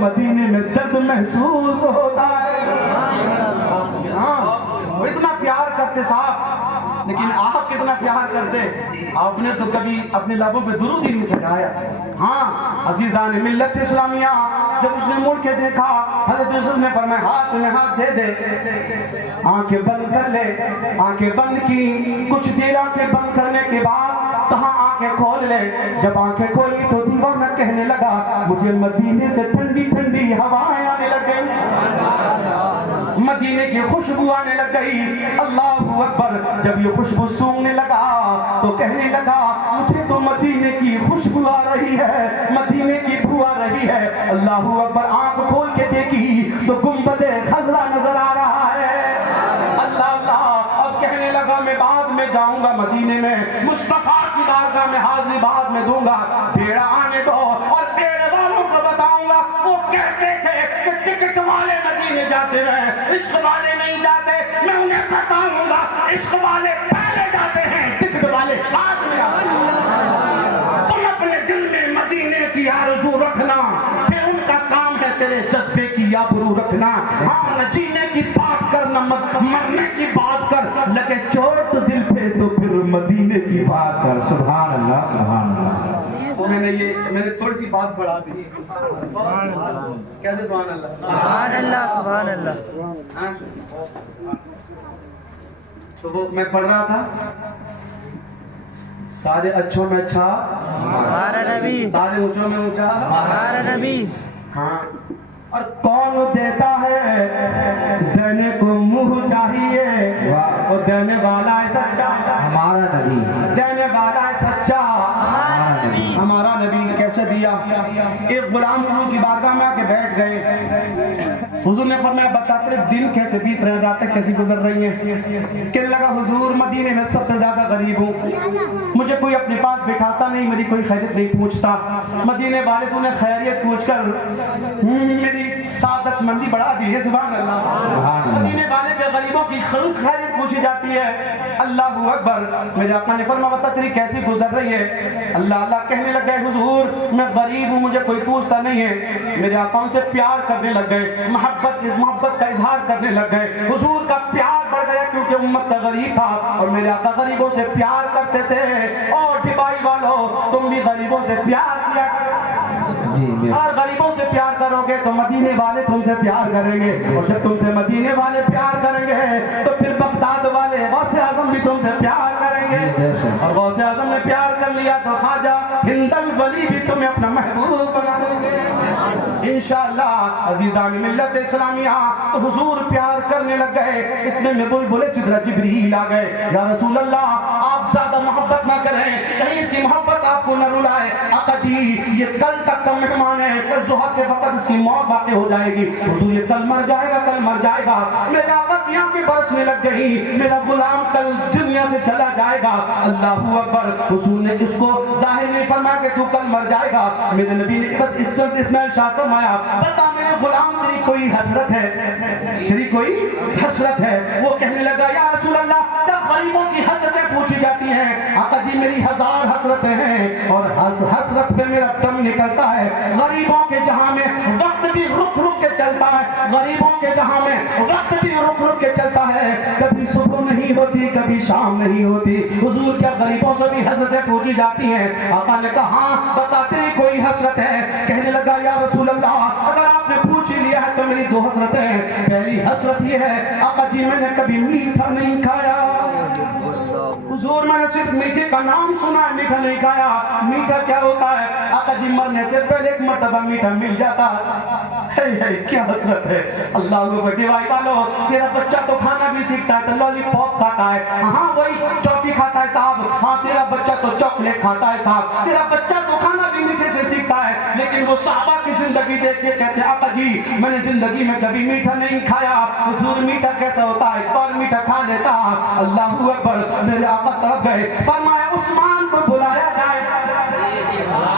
مدینے میں درد محسوس ہوتا ہے. ہاں وہ اتنا پیار کرتے صاحب، لیکن آپ کتنا پیار کرتے. آپ نے تو کبھی اپنے لبوں پہ درود ہی نہیں سکھایا. ہاں عزیزان ملت اسلامیہ، جب اس نے مڑ کے دیکھا حضرت یوسف نے فرمایا ہاتھ میں ہاتھ دے دے، آنکھیں بند کر لے. آنکھیں بند کی، کچھ دیر آنکھیں بند کرنے کے بعد کہاں آنکھیں کھول لے. جب آنکھیں کھولی تو دیوانہ کہنے لگا مجھے مدینے سے ٹھنڈی ٹھنڈی ہوائیں آنے لگ گئی، مدینے کی خوشبو آنے لگ گئی. اللہ اکبر. جب یہ خوشبو سونگنے لگا تو کہنے لگا مجھے تو مدینے کی خوشبو آ رہی ہے، مدینے کی بو آ رہی ہے. اللہ اکبر. آنکھ کھول کے دیکھی تو گنبد خضرا نظر آ رہا ہے. اللہ اللہ. اب کہنے لگا میں بعد میں جاؤں گا مدینے میں، مصطفیٰ کی بارگاہ میں حاضری بعد میں دوں گا. بیڑا آنے دو اور بیڑے والوں کو بتاؤں گا. وہ کہتے تھے کہ ٹکٹ والے مدینے جاتے ہیں، عشق والے نہیں جاتے. میں انہیں بتاؤں گا عشق والے پہلے جاتے ہیں، ٹکٹ والے بعد میں آتے ہیں. تم اپنے دل میں مدینے کی آرزو رکھنا، پھر ان کا کام ہے تیرے جذبے کی آبرو رکھنا. ہاں نہ جینے کی بات کر، نہ مرنے کی بات کر، لگے چوٹ دل پہ تو پھر مدینے کی بات کر. سبحان اللہ سبحان اللہ. میں نے تھوڑی سی بات بڑھا دی. کہتے سبحان اللہ. سبحان اللہ سبحان اللہ. تو وہ میں پڑھ رہا تھا سارے اچھوں میں اچھا ہمارا نبی، سارے اونچوں میں اونچا ہمارا نبی. ہاں. اور کون دیتا ہے دینے کو منہ چاہیے، وہ دینے والا ہے سچا، ہمارا نبی، دینے والا ہے سچا. ہمارا نبی. کیسے دیا؟ ایک غلام حضور کی بارگاہ میں آ کے بیٹھ گئے. حضور نے فرمایا بتا تیرے دن کیسے بیت رہے ہیں، راتیں کیسی گزر رہی ہیں؟ کہنے لگا حضور مدینے میں سب سے زیادہ غریب ہوں، مجھے کوئی اپنے پاس بٹھاتا نہیں، میری کوئی خیریت نہیں پوچھتا. مدینے والے تو نے خیریت پوچھ کر میری سعادت مندی بڑھا دی ہے. سبحان اللہ. مدینے والے کے غریبوں کی خیریت پوچھی جاتی ہے. اللہ اکبر. میرے آقا نے فرمایا بتا تیری کیسی گزر رہی ہے؟ اللہ اللہ کہنے لگ گئے حضور میں غریب ہوں، مجھے کوئی پوچھتا نہیں ہے. میرے آقا ان سے پیار کرنے لگ گئے، محبت کا اظہار کرنے لگ گئے. حضور کا پیار بڑھ گیا کیونکہ امت کا غریب تھا اور میرے آقا غریبوں سے پیار کرتے تھے. اور ڈبائی والوں تم بھی غریبوں سے پیار کیا کرو، اور غریبوں سے پیار کرو گے تو مدینے والے تم سے پیار کریں گے، اور جب تم سے مدینے والے پیار کریں گے تو پھر بغداد والے غوث اعظم بھی تم سے پیار کریں گے. اور غوث اعظم نے پیار کر لیا تو خواجہ ہند الولی بھی تمہیں اپنا محبوب بنا لیں گے انشاءاللہ. عزیزان ملت اسلامیہ تو حضور پیار کرنے لگ گئے. اتنے میں بلبل سدرہ جبریل آ گئے. یا رسول اللہ آپ زیادہ محبت نہ کریں، کہیں اس کی محبت آپ کو نہ رلائے. آقا جی یہ کل تک کا مہمان ہے، کل ظہر کے وقت اس کی موت واقع ہو جائے گی. حضور یہ کل مر جائے گا، کل مر جائے گا. میرے آقا کی آنکھیں برسنے لگ گئی، میرا غلام کل دنیا سے چلا جائے گا. اللہ اکبر. حضور نے اس کو ظاہر نہیں فرمایا کہ تو کل مر جائے گا. میرے نبی نے بس اس میں ارشاد فرمایا بتا میرے غلام تیری کوئی حسرت ہے، تیری کوئی حسرت ہے؟ وہ کہنے لگا یا رسول اللہ کیا غریبوں کی حسرتیں پوچھی جاتی ہیں؟ آقا جی میری 1000 حسرتیں ہیں اور حسرت پہ میرا دم نکلتا ہے. غریبوں کے جہاں میں وقت بھی رک رک کے چلتا ہے، غریبوں کے جہاں میں وقت بھی رک رک کے چلتا ہے. کبھی صبح نہیں ہوتی، کبھی شام نہیں ہوتی. حضور کیا غریبوں سے بھی حسرتیں پوچھی جاتی ہیں؟ آقا نے کہا ہاں بتا تیری کوئی حسرت ہے؟ کہنے لگا یا رسول اللہ اگر آپ نے پوچھ ہی لیا ہے تو میری 2 حسرتیں ہیں. پہلی حسرت یہ ہے آقا جی میں نے کبھی میٹھا نہیں کھایا. حضور میں نے صرف میٹھے کا نام سنا ہے، میٹھا نہیں کھایا. میٹھا کیا ہوتا ہے؟ آقا جی مرنے سے پہلے ایک مرتبہ میٹھا مل جاتا. کیا حسرت ہے. اللہ کو بڑی بھائی والو تیرا بچہ تو کھانا بھی سیکھتا ہے تو لالی پاپ کھاتا ہے، ہاں وہی ٹافی کھاتا ہے صاحب. ہاں تیرا بچہ تو چاکلیٹ کھاتا ہے صاحب. تیرا بچہ تو کھانا بھی میٹھے سے سیکھتا ہے. لیکن وہ صحابہ کی زندگی دیکھ کے کہتے ہیں آقا جی میں نے زندگی میں کبھی میٹھا نہیں کھایا. حضور میٹھا کیسا ہوتا ہے؟ ایک بار میٹھا کھا لیتا. اللہ اکبر. میرے آقا طرف گئے، فرمایا عثمان کو بلایا جائے.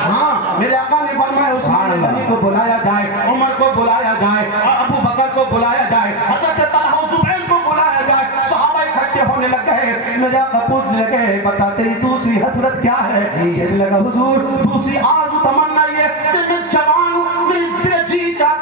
ہاں میرے آقا نے فرمایا عثمان غنی کو بلایا جائے، عمر کو بلایا جائے، ابو بکر کو بلایا جائے، حضرت طلحہ و زبیر کو بلایا جائے. صحابہ اکٹھے ہونے لگے. میرے آقا پوچھنے لگے بتا تیری دوسری حسرت کیا ہے؟ کہنے لگا حضور دوسری آرزو تمنا یہ کہ میں جوان ہوں، میرے جی چاہتا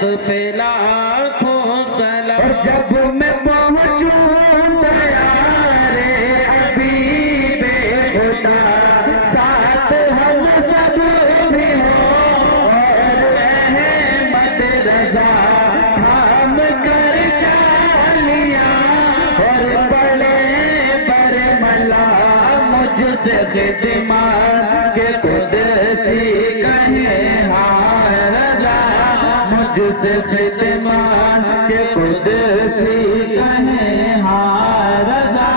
پہ لاکھوں سلام اور جب میں پہنچوں پیارے حبیب خدا ساتھ ہم سب بھی ہوں اور احمد رضا تھام کر چالیاں اور بڑے برملا مجھ سے خدمات کے قدسی کہیں ہاں رضا مجھ سے خدمات کے قدسی کہیں ہاں رضا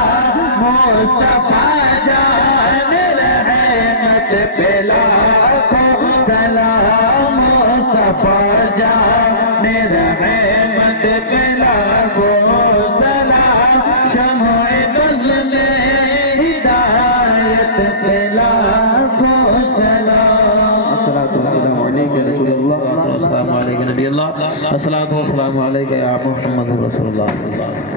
مصطفیٰ جان رحمت پہ لاکھوں سلام مصطفیٰ جان رحمت پہ لاکھوں سلام شمع بز میں ہدایت پہ لاکھوں سلام الصلاة والسلام علیکہ یا رسول اللہ السلام علیکہ نبی اللہ الصلاة والسلام علیکہ یا محمد رسول اللہ